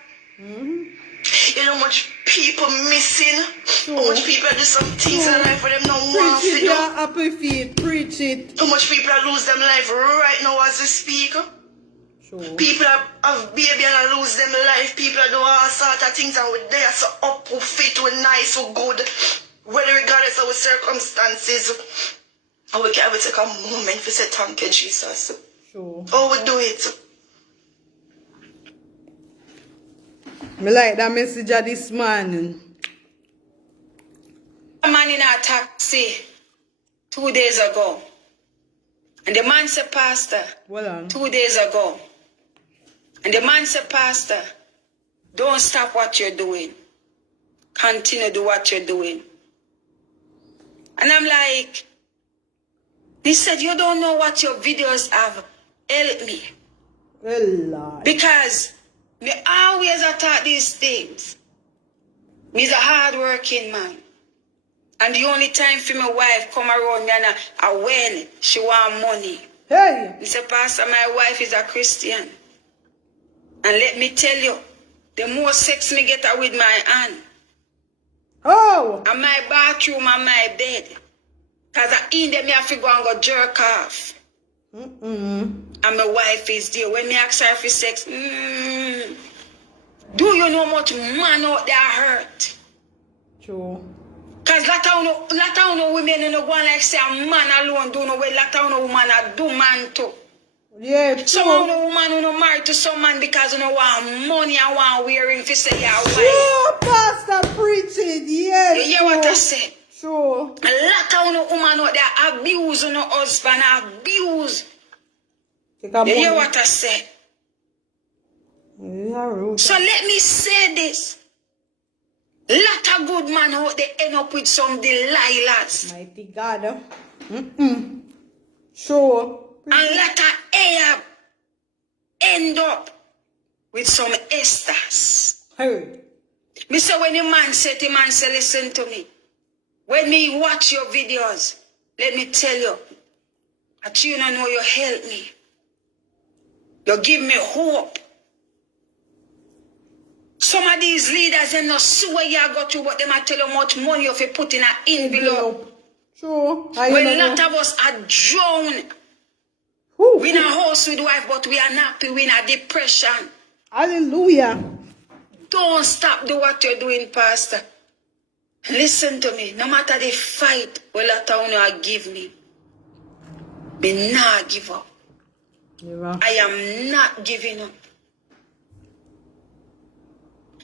You know much people missing. True. How much people do some things in life for them no want Preach to it, do. yeah, happy feet. Preach it. How much people lose them life right now as we speak. True. People have baby and lose them life. People do all sorts of things and we're there so up, we fit, we're nice, we're good. Whether regardless of our circumstances. And we can take a moment to say thank you, Jesus. Sure. Oh, we do it. Me like that message of this morning. A man in a taxi 2 days ago. And the man said, Pastor, Well on. 2 days ago. And the man said, Pastor, don't stop what you're doing. Continue to do what you're doing. And I'm like, he said, you don't know what your videos have helped me. Well, Lord. Because me always attack these things. Me's a hard-working man. And the only time for my wife come around me and when she want money. Hey! He said, Pastor, my wife is a Christian. And let me tell you, the more sex me get her with my hand. Oh! And my bathroom and my bed. Because in there me have to go and go jerk off. And my wife is there. When me ask her for sex, do you know much man out there hurt? True. Because lot of women don't go like say a man alone do no way. Lot of women do man too. Yeah, true. Some of the woman who no married to some man because you know want money and want wearing to say your wife. Sure, Pastor, preach it. Yes. You hear what I said? Sure. A lot of woman out there abuse no husband, abuse. You hear what I said? So let me say this. Lot of good man out there end up with some Delilahs. Mighty God. Sure. And lot of Ahab end up with some Esthers. Hey. Me say when the man say, listen to me. When me watch your videos, let me tell you, that you don't know you help me. You give me hope. Some of these leaders they not see where you go to, but they might tell you how much money you have put in an envelope. Sure. When a lot of us are drowned. We in a house with wife, but we are not happy. We in a depression. Hallelujah. Don't stop doing what you're doing, Pastor. Listen to me. No matter the fight, well, that I give me. Me not give up. I am not giving up.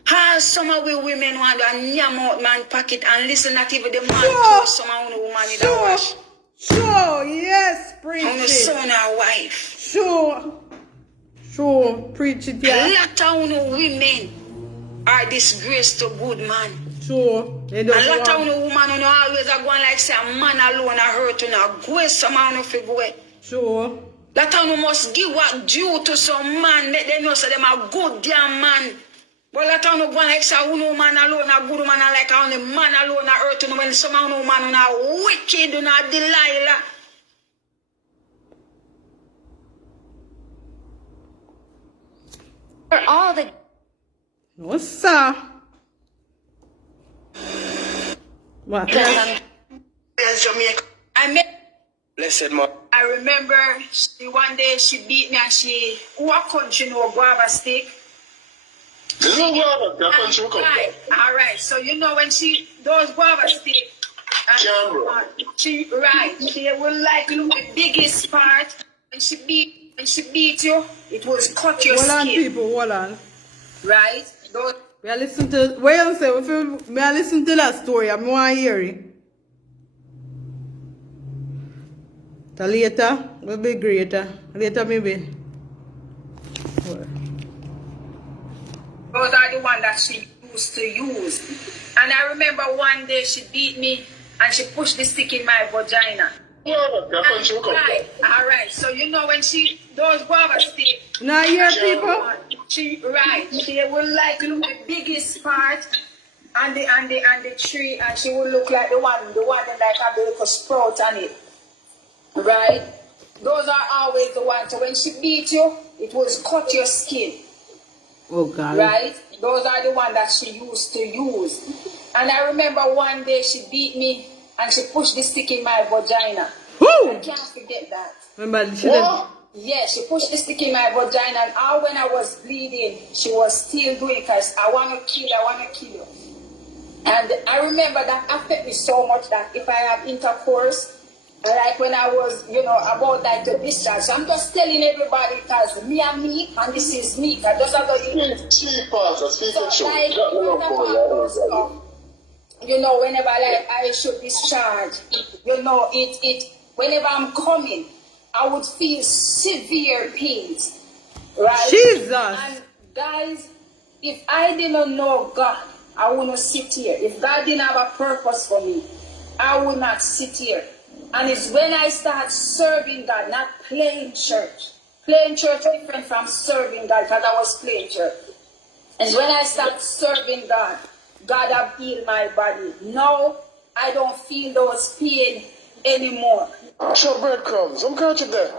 How some of we women want to yam out man pocket and listen not even the man to some of the woman in the wash. Sure, yes, preach it. And son or wife. Sure, preach it, yeah. A lot of women are disgraced to good man. Sure. A lot of women who always are going like say a man alone are hurt and are going some man to go. Sure. Lot of them must give what due to some man, make them know say them a good damn man. But lot of them go like say a man alone a good man and like only man alone are hurt and when some man who are wicked and are Delilah. For all the no, sir. What? Yes, Jamaica. Blessed man. I remember one day she beat me and she what country no guava stick. Right, all right. So you know when she those guava stick, she will like look the biggest part. When she beat you, it was cut your skin. Hold on, people, hold on. Right? We are listening to wait and say we are listening to that story. I'm want to hear it. Later will be greater. Later maybe. Those are the ones that she used to use. And I remember one day she beat me and she pushed the stick in my vagina. Right, all right. So you know when she those guava stick. Now hear people. She will like look the biggest part and the tree and she will look like the one that like have the little sprout on it. Right? Those are always the ones. So when she beat you, it was cut your skin. Oh God. Right? Those are the ones that she used to use. And I remember one day she beat me and she pushed the stick in my vagina. Woo! I can't forget that. Remember Yeah, she pushed the stick in my vagina and all when I was bleeding, she was still doing it because I want to kill you. And I remember that affected me so much that if I have intercourse, Like when I was, about like to discharge. So I'm just telling everybody because me and me, and this is me. Because just about whenever like I should discharge, whenever I'm coming, I would feel severe pains, right? Jesus. And guys, if I didn't know God, I wouldn't sit here. If God didn't have a purpose for me, I would not sit here. And it's when I start serving God, not playing church. Playing church is different from serving God, because I was playing church. And when I start serving God, God have healed my body. Now, I don't feel those pain anymore. Short breadcrumbs. I'm catching that.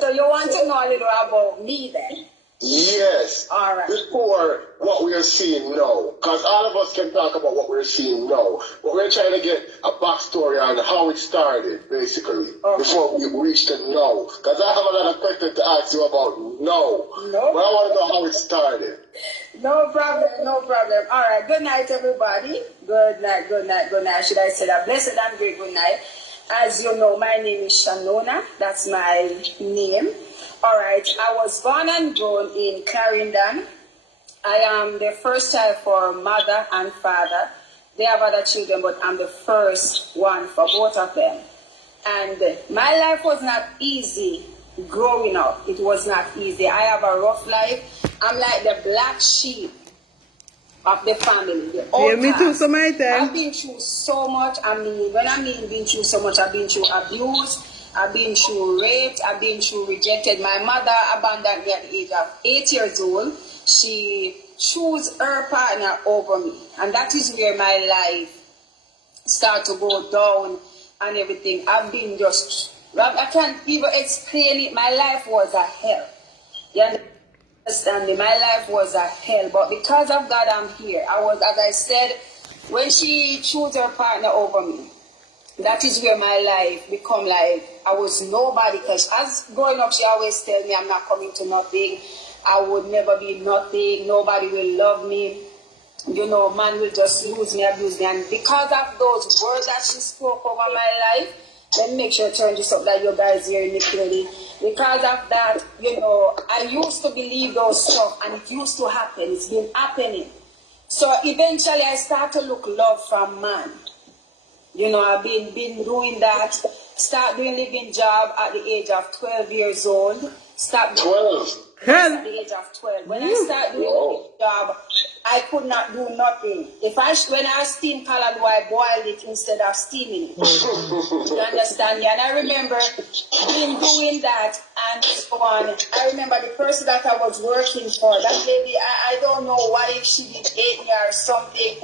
So you want to know a little about me then? Yes. All right. Before what we are seeing now, because all of us can talk about what we're seeing now, but we're trying to get a backstory on how it started, basically, before we reach to now. Because I have a lot of questions to ask you about now. No. But I want to know how it started. No problem. All right. Good night, everybody. Good night. Should I say that? Blessed and great good night. As you know, my name is Shanona. That's my name. All right. I was born and grown in Clarendon. I am the first child for mother and father. They have other children, but I'm the first one for both of them. And my life was not easy growing up. It was not easy. I have a rough life. I'm like the black sheep of the family. Yeah, me too, so many times. I've been through so much. When I mean been through so much, I've been through abuse, I've been through rape, I've been through rejected. My mother abandoned me at the age of 8 years old. She chose her partner over me. And that is where my life started to go down and everything. I've been I can't even explain it. My life was a hell. You understand me? My life was a hell. But because of God, I'm here. As I said, when she chose her partner over me, that is where my life become like I was nobody. Because as growing up, she always tell me I'm not coming to nothing. I would never be nothing. Nobody will love me. Man will just use me, abuse me. And because of those words that she spoke over my life, let me make sure I turn this up that you guys hear me clearly. Because of that, I used to believe those stuff, and it used to happen. It's been happening. So eventually I start to look love from man. I've been doing that. Start doing living job at the age of 12 years old. Stop 12? At the age of 12. When I start doing living job, I could not do nothing. When I steam callaloo, I boiled it instead of steaming it. You understand me? And I remember doing that and so on. I remember the person that I was working for, that lady, I don't know why, if she did hate me or something.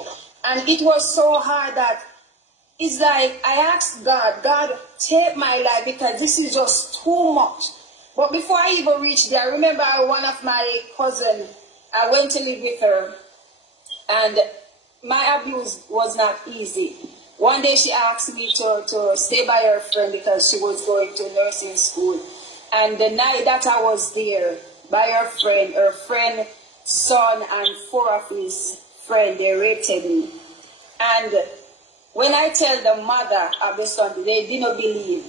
And it was so hard that it's like I asked God, take my life because this is just too much. But before I even reached there, I remember one of my cousins, I went to live with her, and my abuse was not easy. One day she asked me to stay by her friend because she was going to nursing school. And the night that I was there by her friend, son, and 4 of his friends, they raped me. And when I tell the mother of the son, they didn't believe.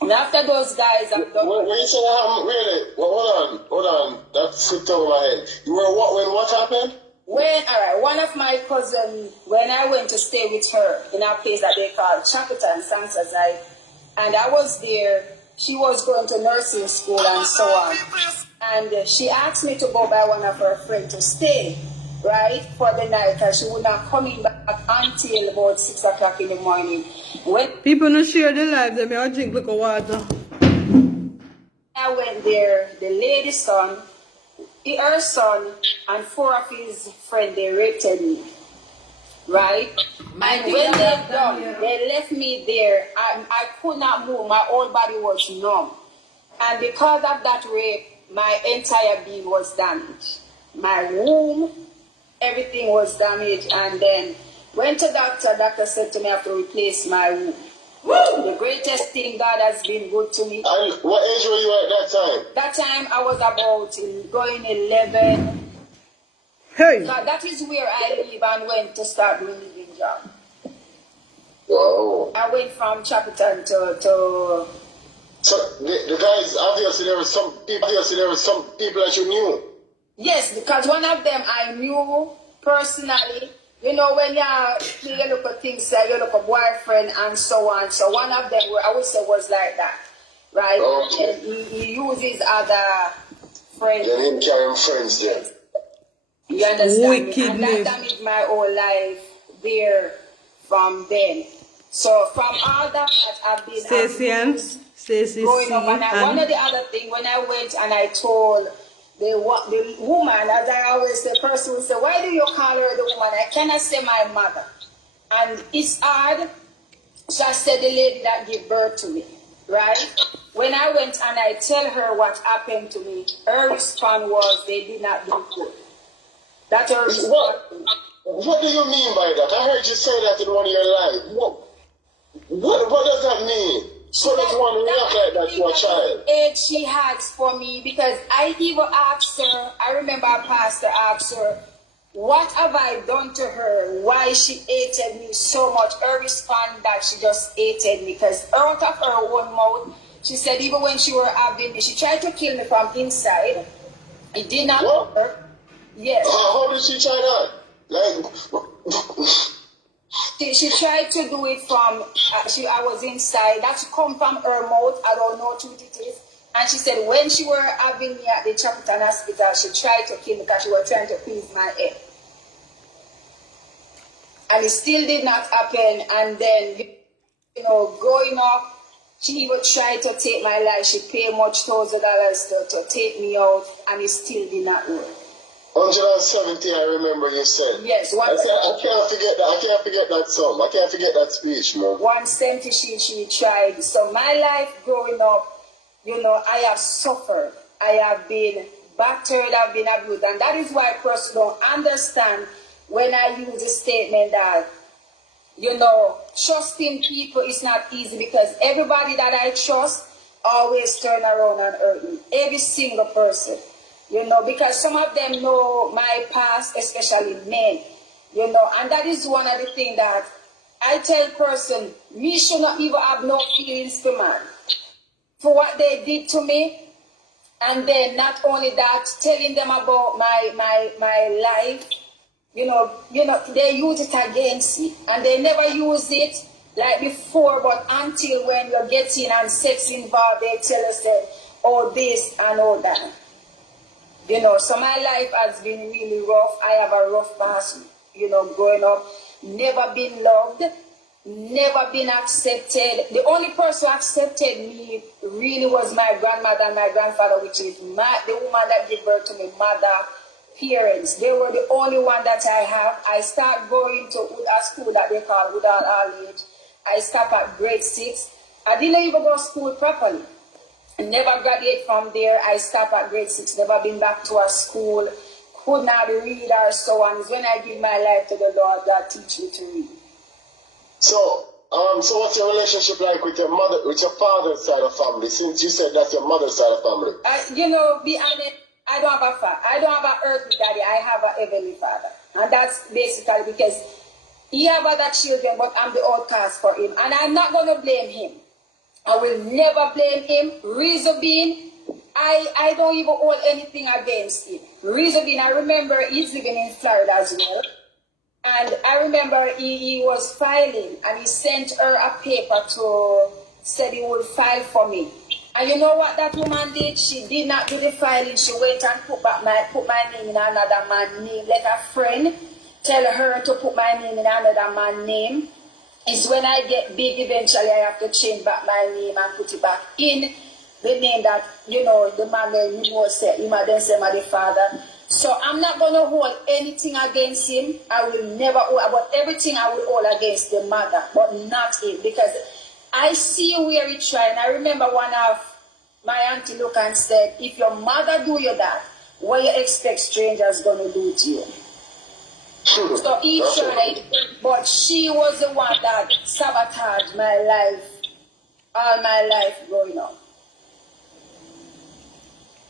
And after those guys have done... When you say what happened, really? Well, hold on. That slipped over my head. You were what happened? One of my cousins, when I went to stay with her in a place that they call Chapita and Sansazai, and I was there, she was going to nursing school and so on. And she asked me to go by one of her friends to stay, right, for the night, because she would not coming back until about 6 o'clock in the morning. When people don't share their lives, they may drink like water. I went there, the lady's son, her son, and 4 of his friends, they raped me, right? And when they done, they left me there. I could not move. My whole body was numb. And because of that rape, my entire being was damaged. My womb, everything was damaged. And then went to doctor. Doctor said to me I have to replace my womb. The greatest thing, God has been good to me. And what age were you at that time? That time I was about going 11. Hey. So that is where I live and went to start doing living job. Wow. I went from Chapitan to So the guys, obviously there were some people that you knew. yes, because one of them I knew personally. You know, when you look at things, you look at boyfriend and so on. So one of them, I would say, was like that, right? Okay. And he uses other friends. Then him carrying friends then. You understand me? And Wickedness. that damaged my whole life there from then. So from all that I've been abused, growing up, and one of the other thing, when I went and I told the woman, as I always say, the person will say, why do you call her the woman? I cannot say my mother. And it's hard. So I said the lady that gave birth to me, right? When I went and I tell her what happened to me, her response was they did not do good. That's her response. What do you mean by that? I heard you say that in one of your lives. What does that mean? So does one react like that to a child? Age she has for me, because I even asked her, I remember a pastor asked her, what have I done to her? Why she hated me so much? Her response that she just hated me, because out of her own mouth, she said even when she were having me, she tried to kill me from inside. It did not work. Yes. How did she try that? She tried to do it from, I was inside. That's come from her mouth. I don't know what it is. And she said when she were having me at the Chapitan Hospital, she tried to kill me because she was trying to please my head. And it still did not happen. And then, growing up, she even tried to take my life. She paid much $1,000 to take me out, and it still did not work. 170, I remember you said. Yes, I can't forget that. I can't forget that song. I can't forget that speech, man. 170 she tried. So my life growing up, I have suffered. I have been battered, I've been abused. And that is why persons don't understand when I use a statement that, trusting people is not easy, because everybody that I trust always turn around and hurt me. Every single person. Because some of them know my past, especially men, and that is one of the things that I tell person, we should not even have no feelings for man, for what they did to me. And then not only that, telling them about my life, they use it against me, and they never use it like before, but until when you're getting and sex involved, they tell us that, oh, this and all that. So my life has been really rough. I have a rough past, growing up. Never been loved, never been accepted. The only person who accepted me really was my grandmother and my grandfather, which is the woman that gave birth to me, mother, parents. They were the only one that I have. I start going to a school that they call Woodall All Age. I stop at grade 6. I didn't even go to school properly. Never graduate from there. I stopped at grade 6. Never been back to a school. Could not read or so on. It's when I give my life to the Lord that teach me to read. So what's your relationship like with your mother, with your father's side of family? Since you said that's your mother's side of family. Be honest. I don't have a father. I don't have an earthly daddy. I have a heavenly father, and that's basically because he have other children, but I'm the outcast for him, and I'm not going to blame him. I will never blame him. Reason being, I don't even hold anything against him. Reason being, I remember he's living in Florida as well. And I remember he was filing, and he sent her a paper to say he would file for me. And you know what that woman did? She did not do the filing. She went and put my name in another man's name. Let a friend tell her to put my name in another man's name. It's when I get big, eventually I have to change back my name and put it back in the name that, the man that said, him and then say my father. So I'm not going to hold anything against him. I will never hold, but everything I will hold against the mother, but not him, because I see where he tried. And I remember one of my auntie look and said, if your mother do you that, what you expect strangers going to do to you? So he tried, but she was the one that sabotaged my life, all my life growing up.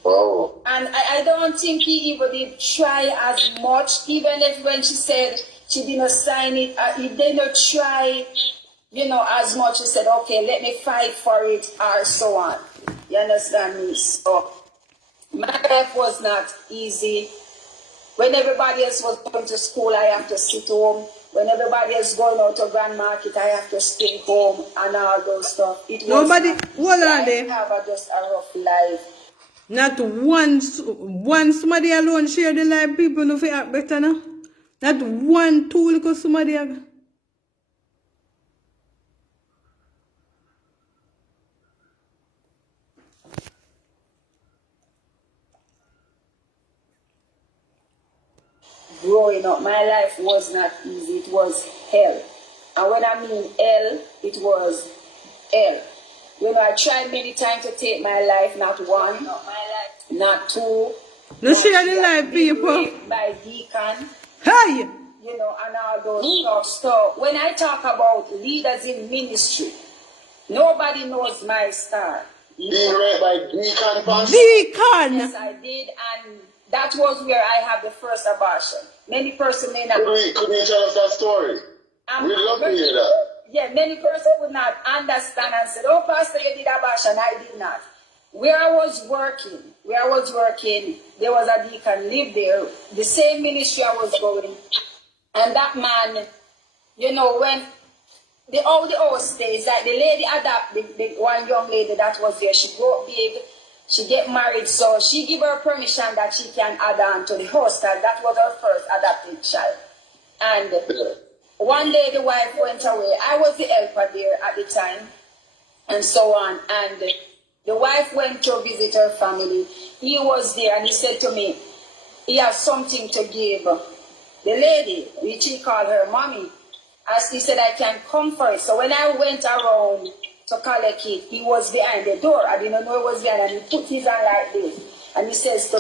Wow. And I don't think he even did try as much, even if when she said she didn't sign it, he didn't try, you know, as much. He said, okay, let me fight for it, or so on. You understand me? So, my life was not easy. When everybody else was going to school, I have to sit home. When everybody else going out to Grand Market, I have to stay home and all those stuff. It was Nobody, hold on there. I have just a rough life. Not one somebody alone share the life, people no feel act better now. Not one tool because somebody have. Growing up, my life was not easy. It was hell. And when I mean hell, it was hell. You know, I tried many times to take my life, not one, not two. No share the life, people. By deacon. Hey! You know, and all those stuff. So when I talk about leaders in ministry, nobody knows my star. Being raped by deacon, pastor? Deacon! Yes, I did, and that was where I had the first abortion. Many persons may not. Couldn't you tell us that story? We'd love to hear that. Yeah, many persons would not understand and said, oh, Pastor, you did abortion. I did not. Where I was working, there was a deacon lived there, the same ministry I was going. And that man, you know, when all the old stays, like the lady adopted, the one young lady that was there, she got big, she get married, so she give her permission that she can add on to the house, because that was her first adopted child. And one day the wife went away. I was the helper there at the time, and so on. And the wife went to visit her family. He was there, and he said to me, he has something to give the lady, which he called her mommy. As he said, I can come for it. So when I went around to collect it, he was behind the door. I didn't know he was behind, and he put his hand like this. And he says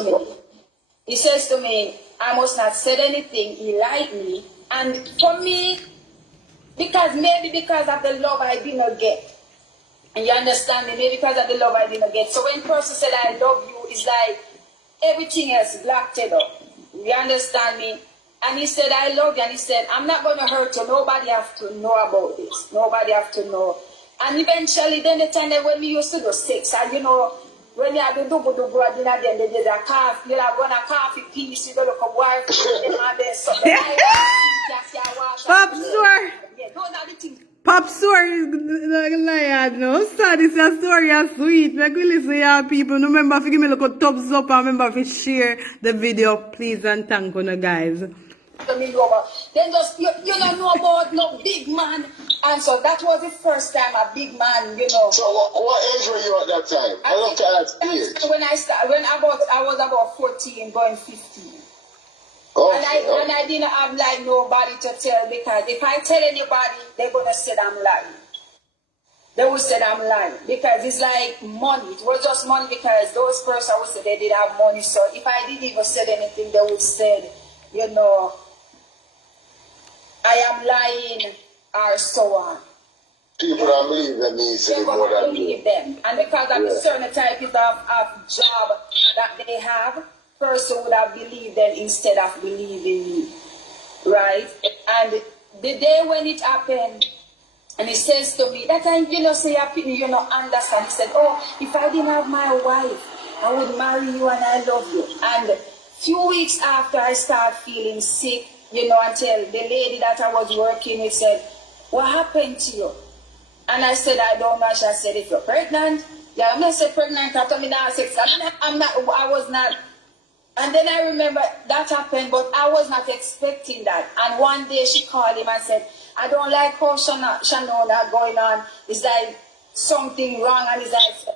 to me, I must not said anything. He liked me. And for me, maybe because of the love I did not get. And you understand me? Maybe because of the love I did not get. So when person said I love you, it's like everything else blocked it up. You understand me? And he said, I love you. And he said, I'm not going to hurt you. Nobody have to know about this. Nobody have to know. And eventually, then the time that when we used to do sex, and you know, when you have the double at the end, there's a calf, you're going to coffee piece, you don't look a wife, and there's something. Pop swear. Yeah, those are the things. Pop swear, no, sad, it's a story, it's sweet. Make we listen to people. Remember, if you give me a little thumbs up, and remember if you share the video, please, and thank you, guys. Then just, you don't know about no big man. And so that was the first time a big man, you know. So what age were you at that time? I love to ask age. I was about 14, going 15. Okay, and I didn't have like nobody to tell, because if I tell anybody, they're gonna say I'm lying. They would say I'm lying, because it's like money. It was just money, because those persons would say they did have money. So if I didn't even say anything, they would say, you know, I am lying, or so on. People don't believe them easily more than you. Them. And because of the certain type of job that they have, person would have believed them instead of believing me. Right? And the day when it happened, and he says to me, that time, you know, say, you know, understand. He said, oh, if I didn't have my wife, I would marry you and I love you. And a few weeks after, I started feeling sick, you know, until the lady that I was working with said, what happened to you? And I said, I don't know. She said, if you're pregnant, yeah, I'm not say pregnant after me now 6. I was not. And then I remember that happened, but I was not expecting that. And one day she called him and said, I don't like how Shanona going on. It's like something wrong. And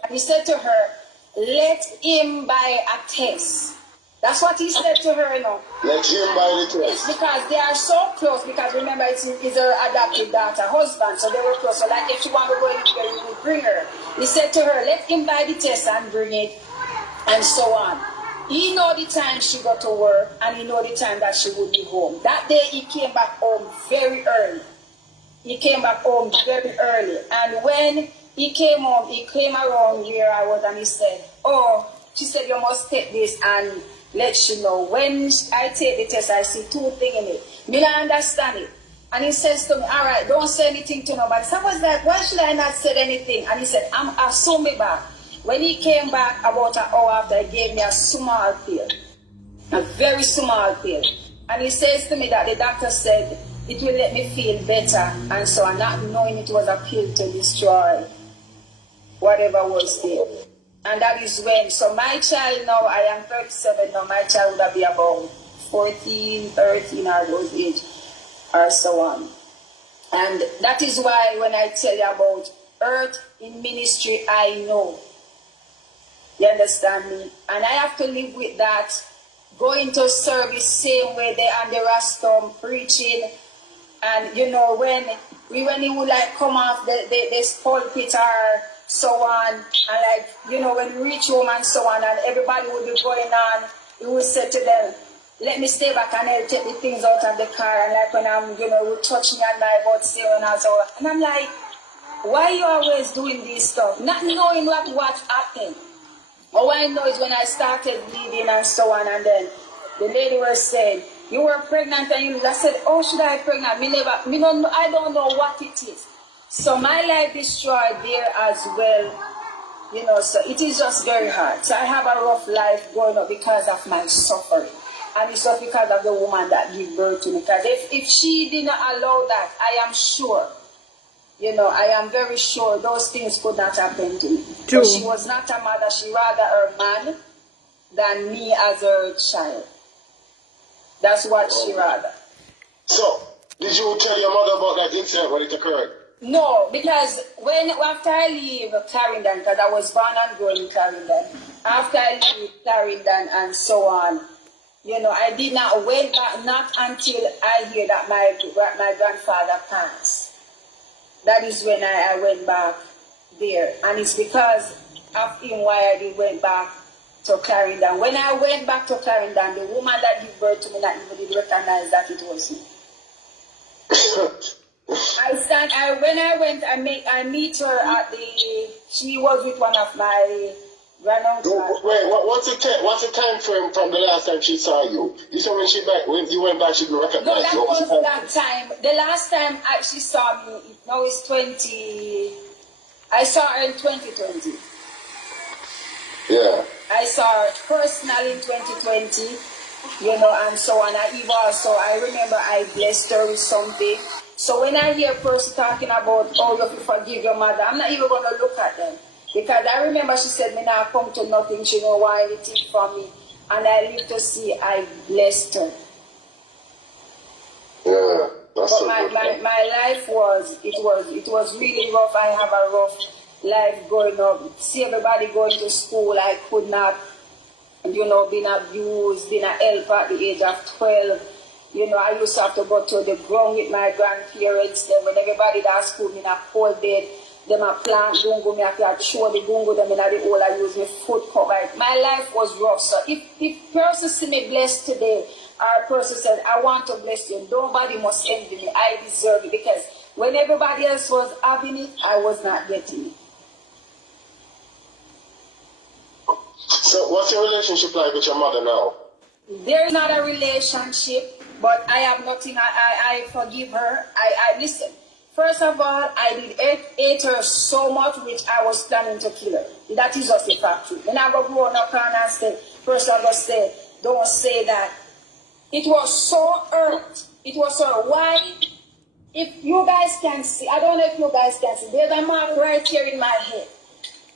he said to her, let him buy a test. That's what he said to her, you know. Let him buy the test. Because they are so close, because remember, it's her adopted daughter, husband, so they were close. So like if she wanted to go anywhere, he would bring her. He said to her, let him buy the test and bring it, and so on. He know the time she got to work, and he know the time that she would be home. That day he came back home very early. And when he came home, he came around where I was, and he said, oh, she said, you must take this and let you know. When I take the test, I see 2 things in it. Me not understand it. And he says to me, all right, don't say anything to nobody. So I was like, why should I not say anything? And he said, I'll soon be back. When he came back about an hour after, he gave me a small pill. A very small pill. And he says to me that the doctor said it will let me feel better. And so I'm not knowing it was a pill to destroy whatever was there. And that is when, so my child now, I am 37 now, my child would be about 14, 13 or those age or so on. And that is why when I tell you about earth in ministry, I know. You understand me? And I have to live with that. Going to service same way they on the rostrum preaching. And you know, when he would like come off this pulpit or so on, and like, you know, when we reach home and so on, and everybody would be going on, he would say to them, let me stay back and I'll take the things out of the car. And like when I'm, you know, would touch me on my butt, say and so on. And I'm like, why you always doing this stuff? Not knowing what happened. All I know is when I started bleeding and so on, and then the lady was saying, you were pregnant, and I said, oh, should I be pregnant? I don't know what it is. So my life destroyed there as well, you know, so it is just very hard. So I have a rough life going up because of my suffering. And it's just because of the woman that gave birth to me. Because if she didn't allow that, I am sure, you know, I am very sure those things could not happen to me. True. But she was not a mother. She rather her man than me as her child. That's what she rather. So, did you tell your mother about that incident when it occurred? No, because after I leave Clarendon, because I was born and grown in Clarendon, after I leave Clarendon and so on, you know, I did not went back, not until I hear that my grandfather passed. That is when I went back there. And it's because of him why I did went back to Clarendon. When I went back to Clarendon, the woman that gave birth to me not even did recognize that it was me. When I went, I meet her at she was with one of my granduncles. Wait, what's the time frame from the last time she saw you? You said when you went back, she didn't recognize you. No, that was that time. The last time she saw me, now it's 20. I saw her in 2020. Yeah. I saw her personally in 2020, you know, and so on. I remember I blessed her with something. So when I hear a person talking about, oh, you have to forgive your mother, I'm not even going to look at them. Because I remember she said, me now come to nothing, she don't want anything from me. And I live to see I blessed her. Yeah, that's but so my life was really rough. I have a rough life growing up. See everybody going to school. I could not, you know, being abused, being a helper at the age of 12. You know, I used to have to go to the ground with my grandparents. Then when everybody at school in a cold bed, them a plant gungo, me have to show the gungo them in the hole. I use my foot cover. My life was rough. So if person see me blessed today, or a person said, I want to bless you, nobody must envy me. I deserve it. Because when everybody else was having it, I was not getting it. So what's your relationship like with your mother now? There is not a relationship, but I have nothing. I forgive her. I listen. First of all, I did hate her so much, which I was planning to kill her. That is just a fact. When I go grow up and say, first I go say, don't say that. It was so hurt. It was so why? If you guys can see, I don't know if you guys can see, there's a mark right here in my head.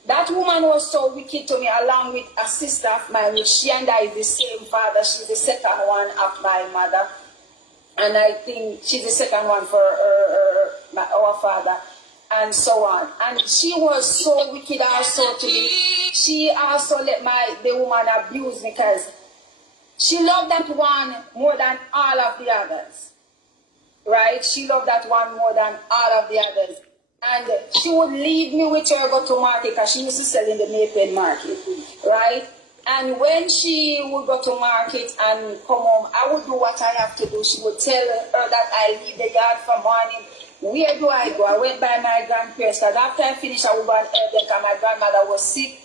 That woman was so wicked to me, along with a sister of mine, which she and I is the same father. She's the second one of my mother. And I think she's the second one for our father, and so on. And she was so wicked also to me. She also let the woman abuse me because she loved that one more than all of the others. Right? She loved that one more than all of the others. And she would leave me with her go to market because she used to sell in the Maypen market. Right? And when she would go to market and come home, I would do what I have to do. She would tell her that I leave the yard for morning. Where do I go? I went by my grandparents because after I finished, I would go and help them because my grandmother was sick.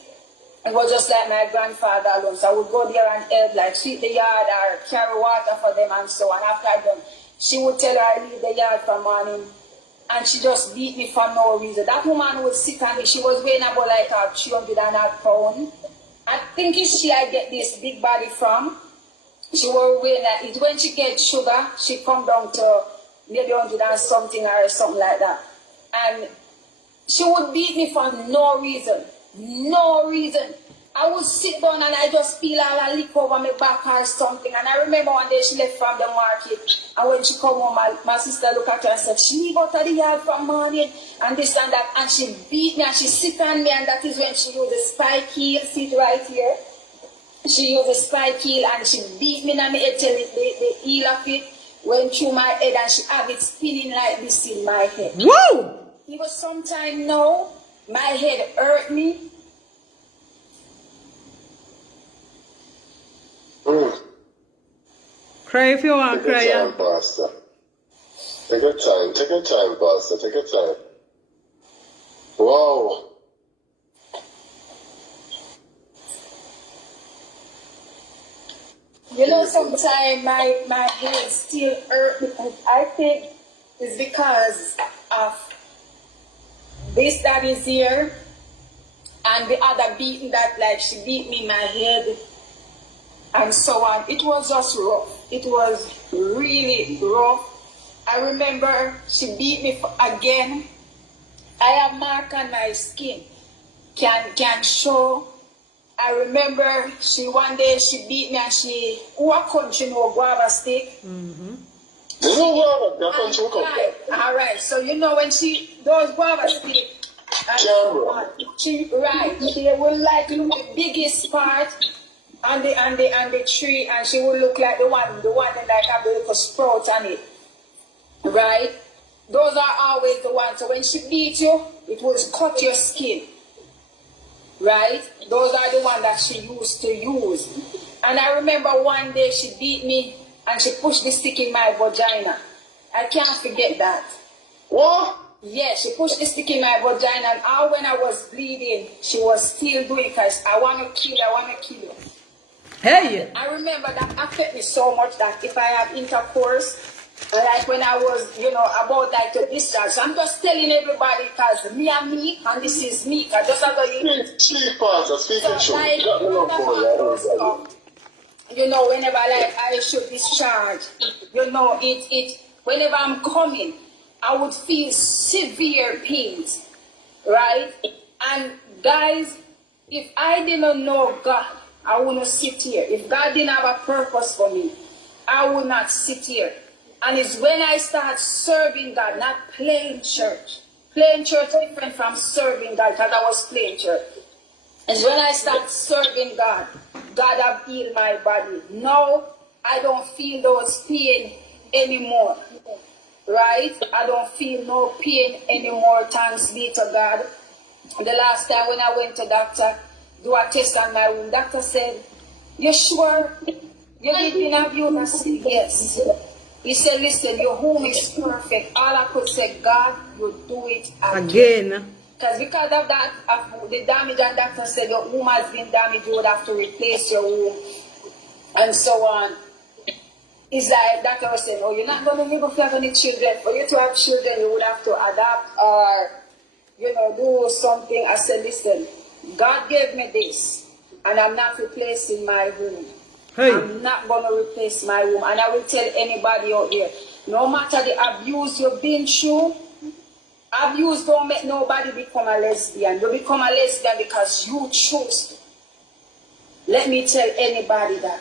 It was just like my grandfather alone. So I would go there and help, like sweep the yard or carry water for them and so on. After I done, she would tell her I leave the yard for morning, and she just beat me for no reason. That woman would sit on me. She was weighing about like 300 pounds. I think it's she I get this big body from. She was weighing like it. When she gets sugar, she come down to maybe 100 and something or something like that. And she would beat me for no reason. No reason. I would sit down and I just feel all a lick over my back or something. And I remember one day she left from the market. And when she come home, my sister looked at her and said, she leave out of the yard from morning and this and that. And she beat me and she sit on me. And that is when she used a spike heel. See it right here? She used a spike heel and she beat me in my head till the heel of it went through my head. And she have it spinning like this in my head. Whoa! It was sometime now. My head hurt me. Cry if you want to cry. Take your time, Pastor. Take your time, Pastor. Take your time. Wow. You know, sometimes my head still hurt because I think it's because of this that is here and the other beating that like she beat me in my head and so on. It was just rough. It was really rough. I remember she beat me again. I have mark on my skin. Can show. I remember one day she beat me and she what country no guava stick. All right. So you know when those guava stick they will like look the biggest part on the tree, and she will look like the one that like have the little sprout on it. Right? Those are always the ones. So when she beat you, it will cut your skin. Right? Those are the ones that she used to use. And I remember one day she beat me and she pushed the stick in my vagina. I can't forget that. What? Yeah, she pushed the stick in my vagina, and all when I was bleeding, she was still doing it because I want to kill you. Hey! I remember that affected me so much that if I have intercourse, like when I was, about like to discharge. So I'm just telling everybody because me and this is me. Because just as Speak, Pastor, speak the truth. Whenever like I should discharge, whenever I'm coming, I would feel severe pains, right? And guys, if I didn't know God, I wouldn't sit here. If God didn't have a purpose for me, I would not sit here. And it's when I start serving God, not playing church. Playing church different from serving God, because I was playing church. It's when I start serving God, God have healed my body. Now, I don't feel those pain anymore. Right? I don't feel no pain anymore, thanks be to God. The last time when I went to doctor, do a test on my womb, doctor said, you sure you didn't have you? I said, yes. He said, listen, your womb is perfect. All I could say, God, you do it again. Because of that, of the damage, and doctor said your womb has been damaged, you would have to replace your womb, and so on. It's like doctor was saying, oh, you're not going to live if you have any children. For you to have children, you would have to adapt or, do something. I said, listen, God gave me this, and I'm not replacing my womb. Hey. I'm not going to replace my womb. And I will tell anybody out there, no matter the abuse you've been through, abuse don't make nobody become a lesbian. You become a lesbian because you choose. Let me tell anybody that.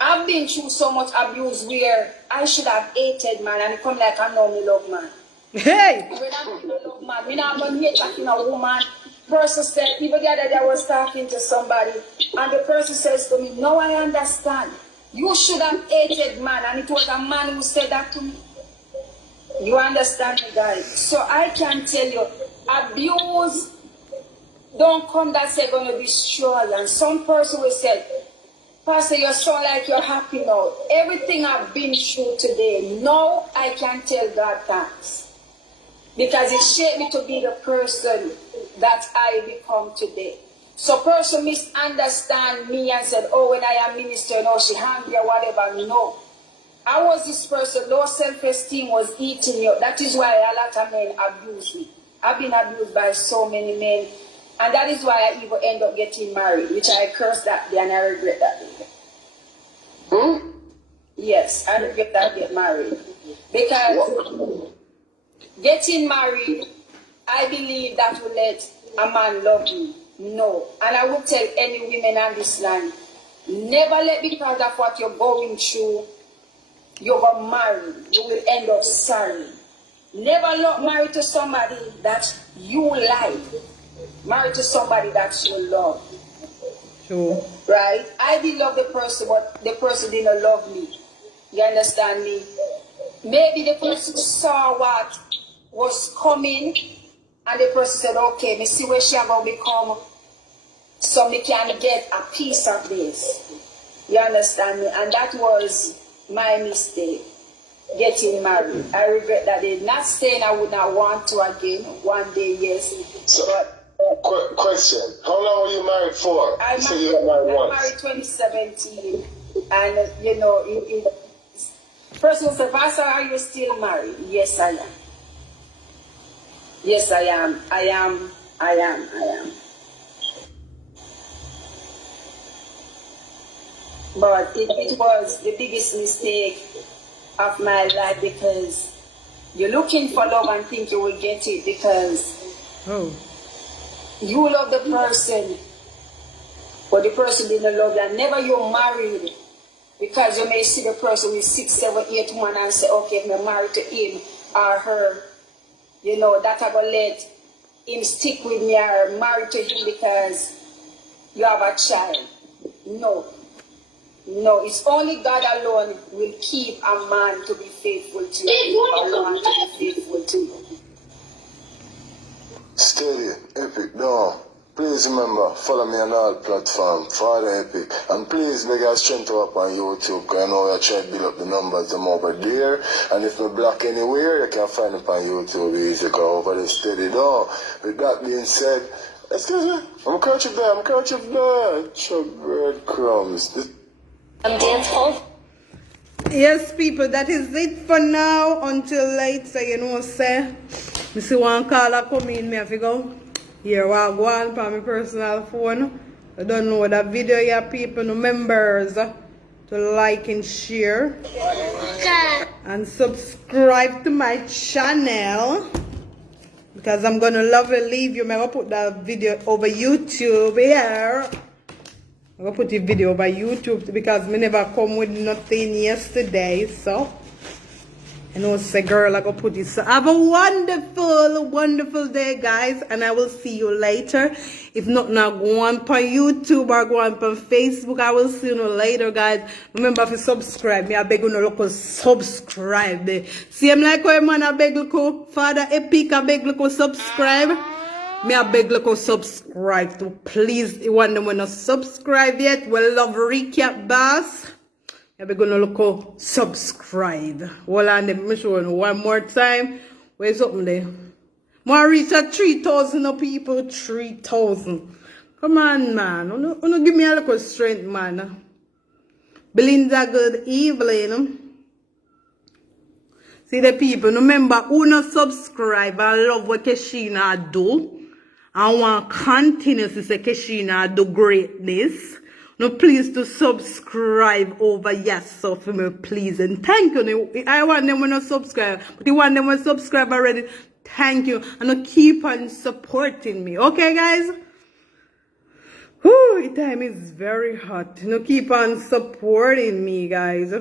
I've been through so much abuse where I should have hated man, and it come like I know me love man. Hey! When I know me love man, me not going to hate talking a woman. Person said, even the other day I was talking to somebody, and the person says to me, no, I understand. You should have hated man, and it was a man who said that to me. You understand me, guys? So I can tell you, abuse don't come that say going to destroy you. And some person will say, Pastor, you sound like you're happy now. Everything I've been through today, now I can tell God thanks. Because it shaped me to be the person that I become today. So person misunderstand me and said, oh, when I am minister, no, she hungry or whatever. No. I was this person, low self-esteem was eating you. That is why a lot of men abuse me. I've been abused by so many men. And that is why I even end up getting married, which I curse that day and I regret that day. Hmm? Yes, I regret that I get married. Because getting married, I believe that will let a man love you. No. And I would tell any women on this land, never let because of what you're going through, you got married. You will end up sorry. Never look married to somebody that you like. Married to somebody that you love. True. Right? I did love the person, but the person didn't love me. You understand me? Maybe the person saw what was coming and the person said, okay, me see where she going to become so me can get a piece of this. You understand me? And that was my mistake, getting married. I regret that day. Not saying I would not want to again. One day, yes. So, but question. How long were you married for? I married 2017. And, you know, person said, Pastor, are you still married? Yes, I am. Yes, I am. I am. But it was the biggest mistake of my life because you're looking for love and think you will get it because you love the person, but the person didn't love you. And never you're married because you may see the person with 6, 7, 8 months and say, okay, if I'm married to him or her, you know, that I will let him stick with me or married to him because you have a child. No, it's only God alone will keep a man to be faithful to you, a woman to be faithful to you. Steady, Epic, no. Please remember, follow me on all platforms, follow Epic. And please make us strength up on YouTube, because I know you're trying to build up the numbers them over there. And if we block anywhere, you can find it on YouTube easy, go over there steady, no. With that being said, excuse me, I'm catching there, Chuck breadcrumbs. Yes, people, that is it for now. Until later, you know, say. I see one caller come in, me have to go. Here, I go on for my personal phone. I don't know that video, yeah, people, no members, to like and share. And subscribe to my channel. Because I'm going to love and leave you. I'm going to put that video over YouTube here. I'm going to put the video over YouTube because I never come with nothing yesterday. So, I know it's a girl, I'm going to put it. So, have a wonderful, wonderful day, guys. And I will see you later. If not, now go on for YouTube or go on for Facebook. I will see you later, guys. Remember to subscribe. Me, I beg you to look subscribe. See, I'm like, oh, man, I beg you, Father Epic, I beg you subscribe. Me, I beg you subscribe to please. You want them when not subscribe yet? Well, love recap, boss. I beg you look subscribe. Hold on, let me show you one more time. Where's something there? More reach at 3,000 people. 3,000. Come on, man. Uno give me a little strength, man. Belinda, good evening. See the people. Remember, uno subscribe and love what Keshina do. I want to continue to say Keshina do greatness. No, please to subscribe over yourself for me, please. And thank you. I want them to subscribe. But you want them to subscribe already. Thank you. And keep on supporting me. Okay, guys? Whew, the time is very hot. Keep on supporting me, guys.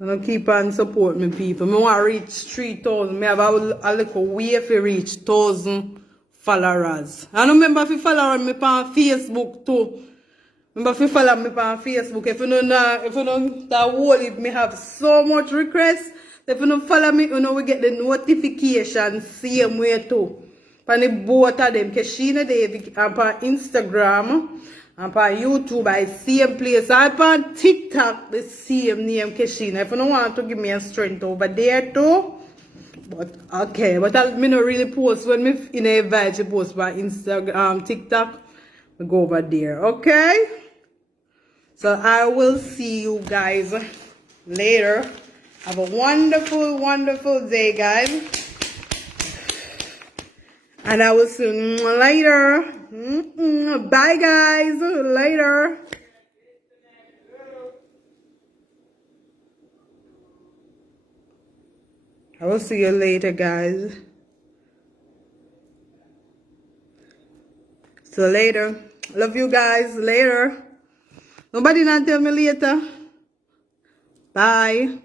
And keep on supporting me, people. I want to reach 3,000. I have a little way to reach 1,000 followers. And remember if you follow me on Facebook too. Remember if you follow me on Facebook. If you don't worry, me have so much requests. If you don't follow me, you know we get the notification same way too. On the both of them, Keshina David, and on Instagram. And on YouTube, I same place. And on TikTok, the same name, Keshina. If you don't want to give me a strength over there too, But okay, but me not really post when me in a vibe to post by Instagram, TikTok. We go over there, okay? So I will see you guys later. Have a wonderful, wonderful day, guys. And I will see you later. Bye, guys. Later. I will see you later, guys. So later. Love you guys. Later. Nobody not tell me later. Bye.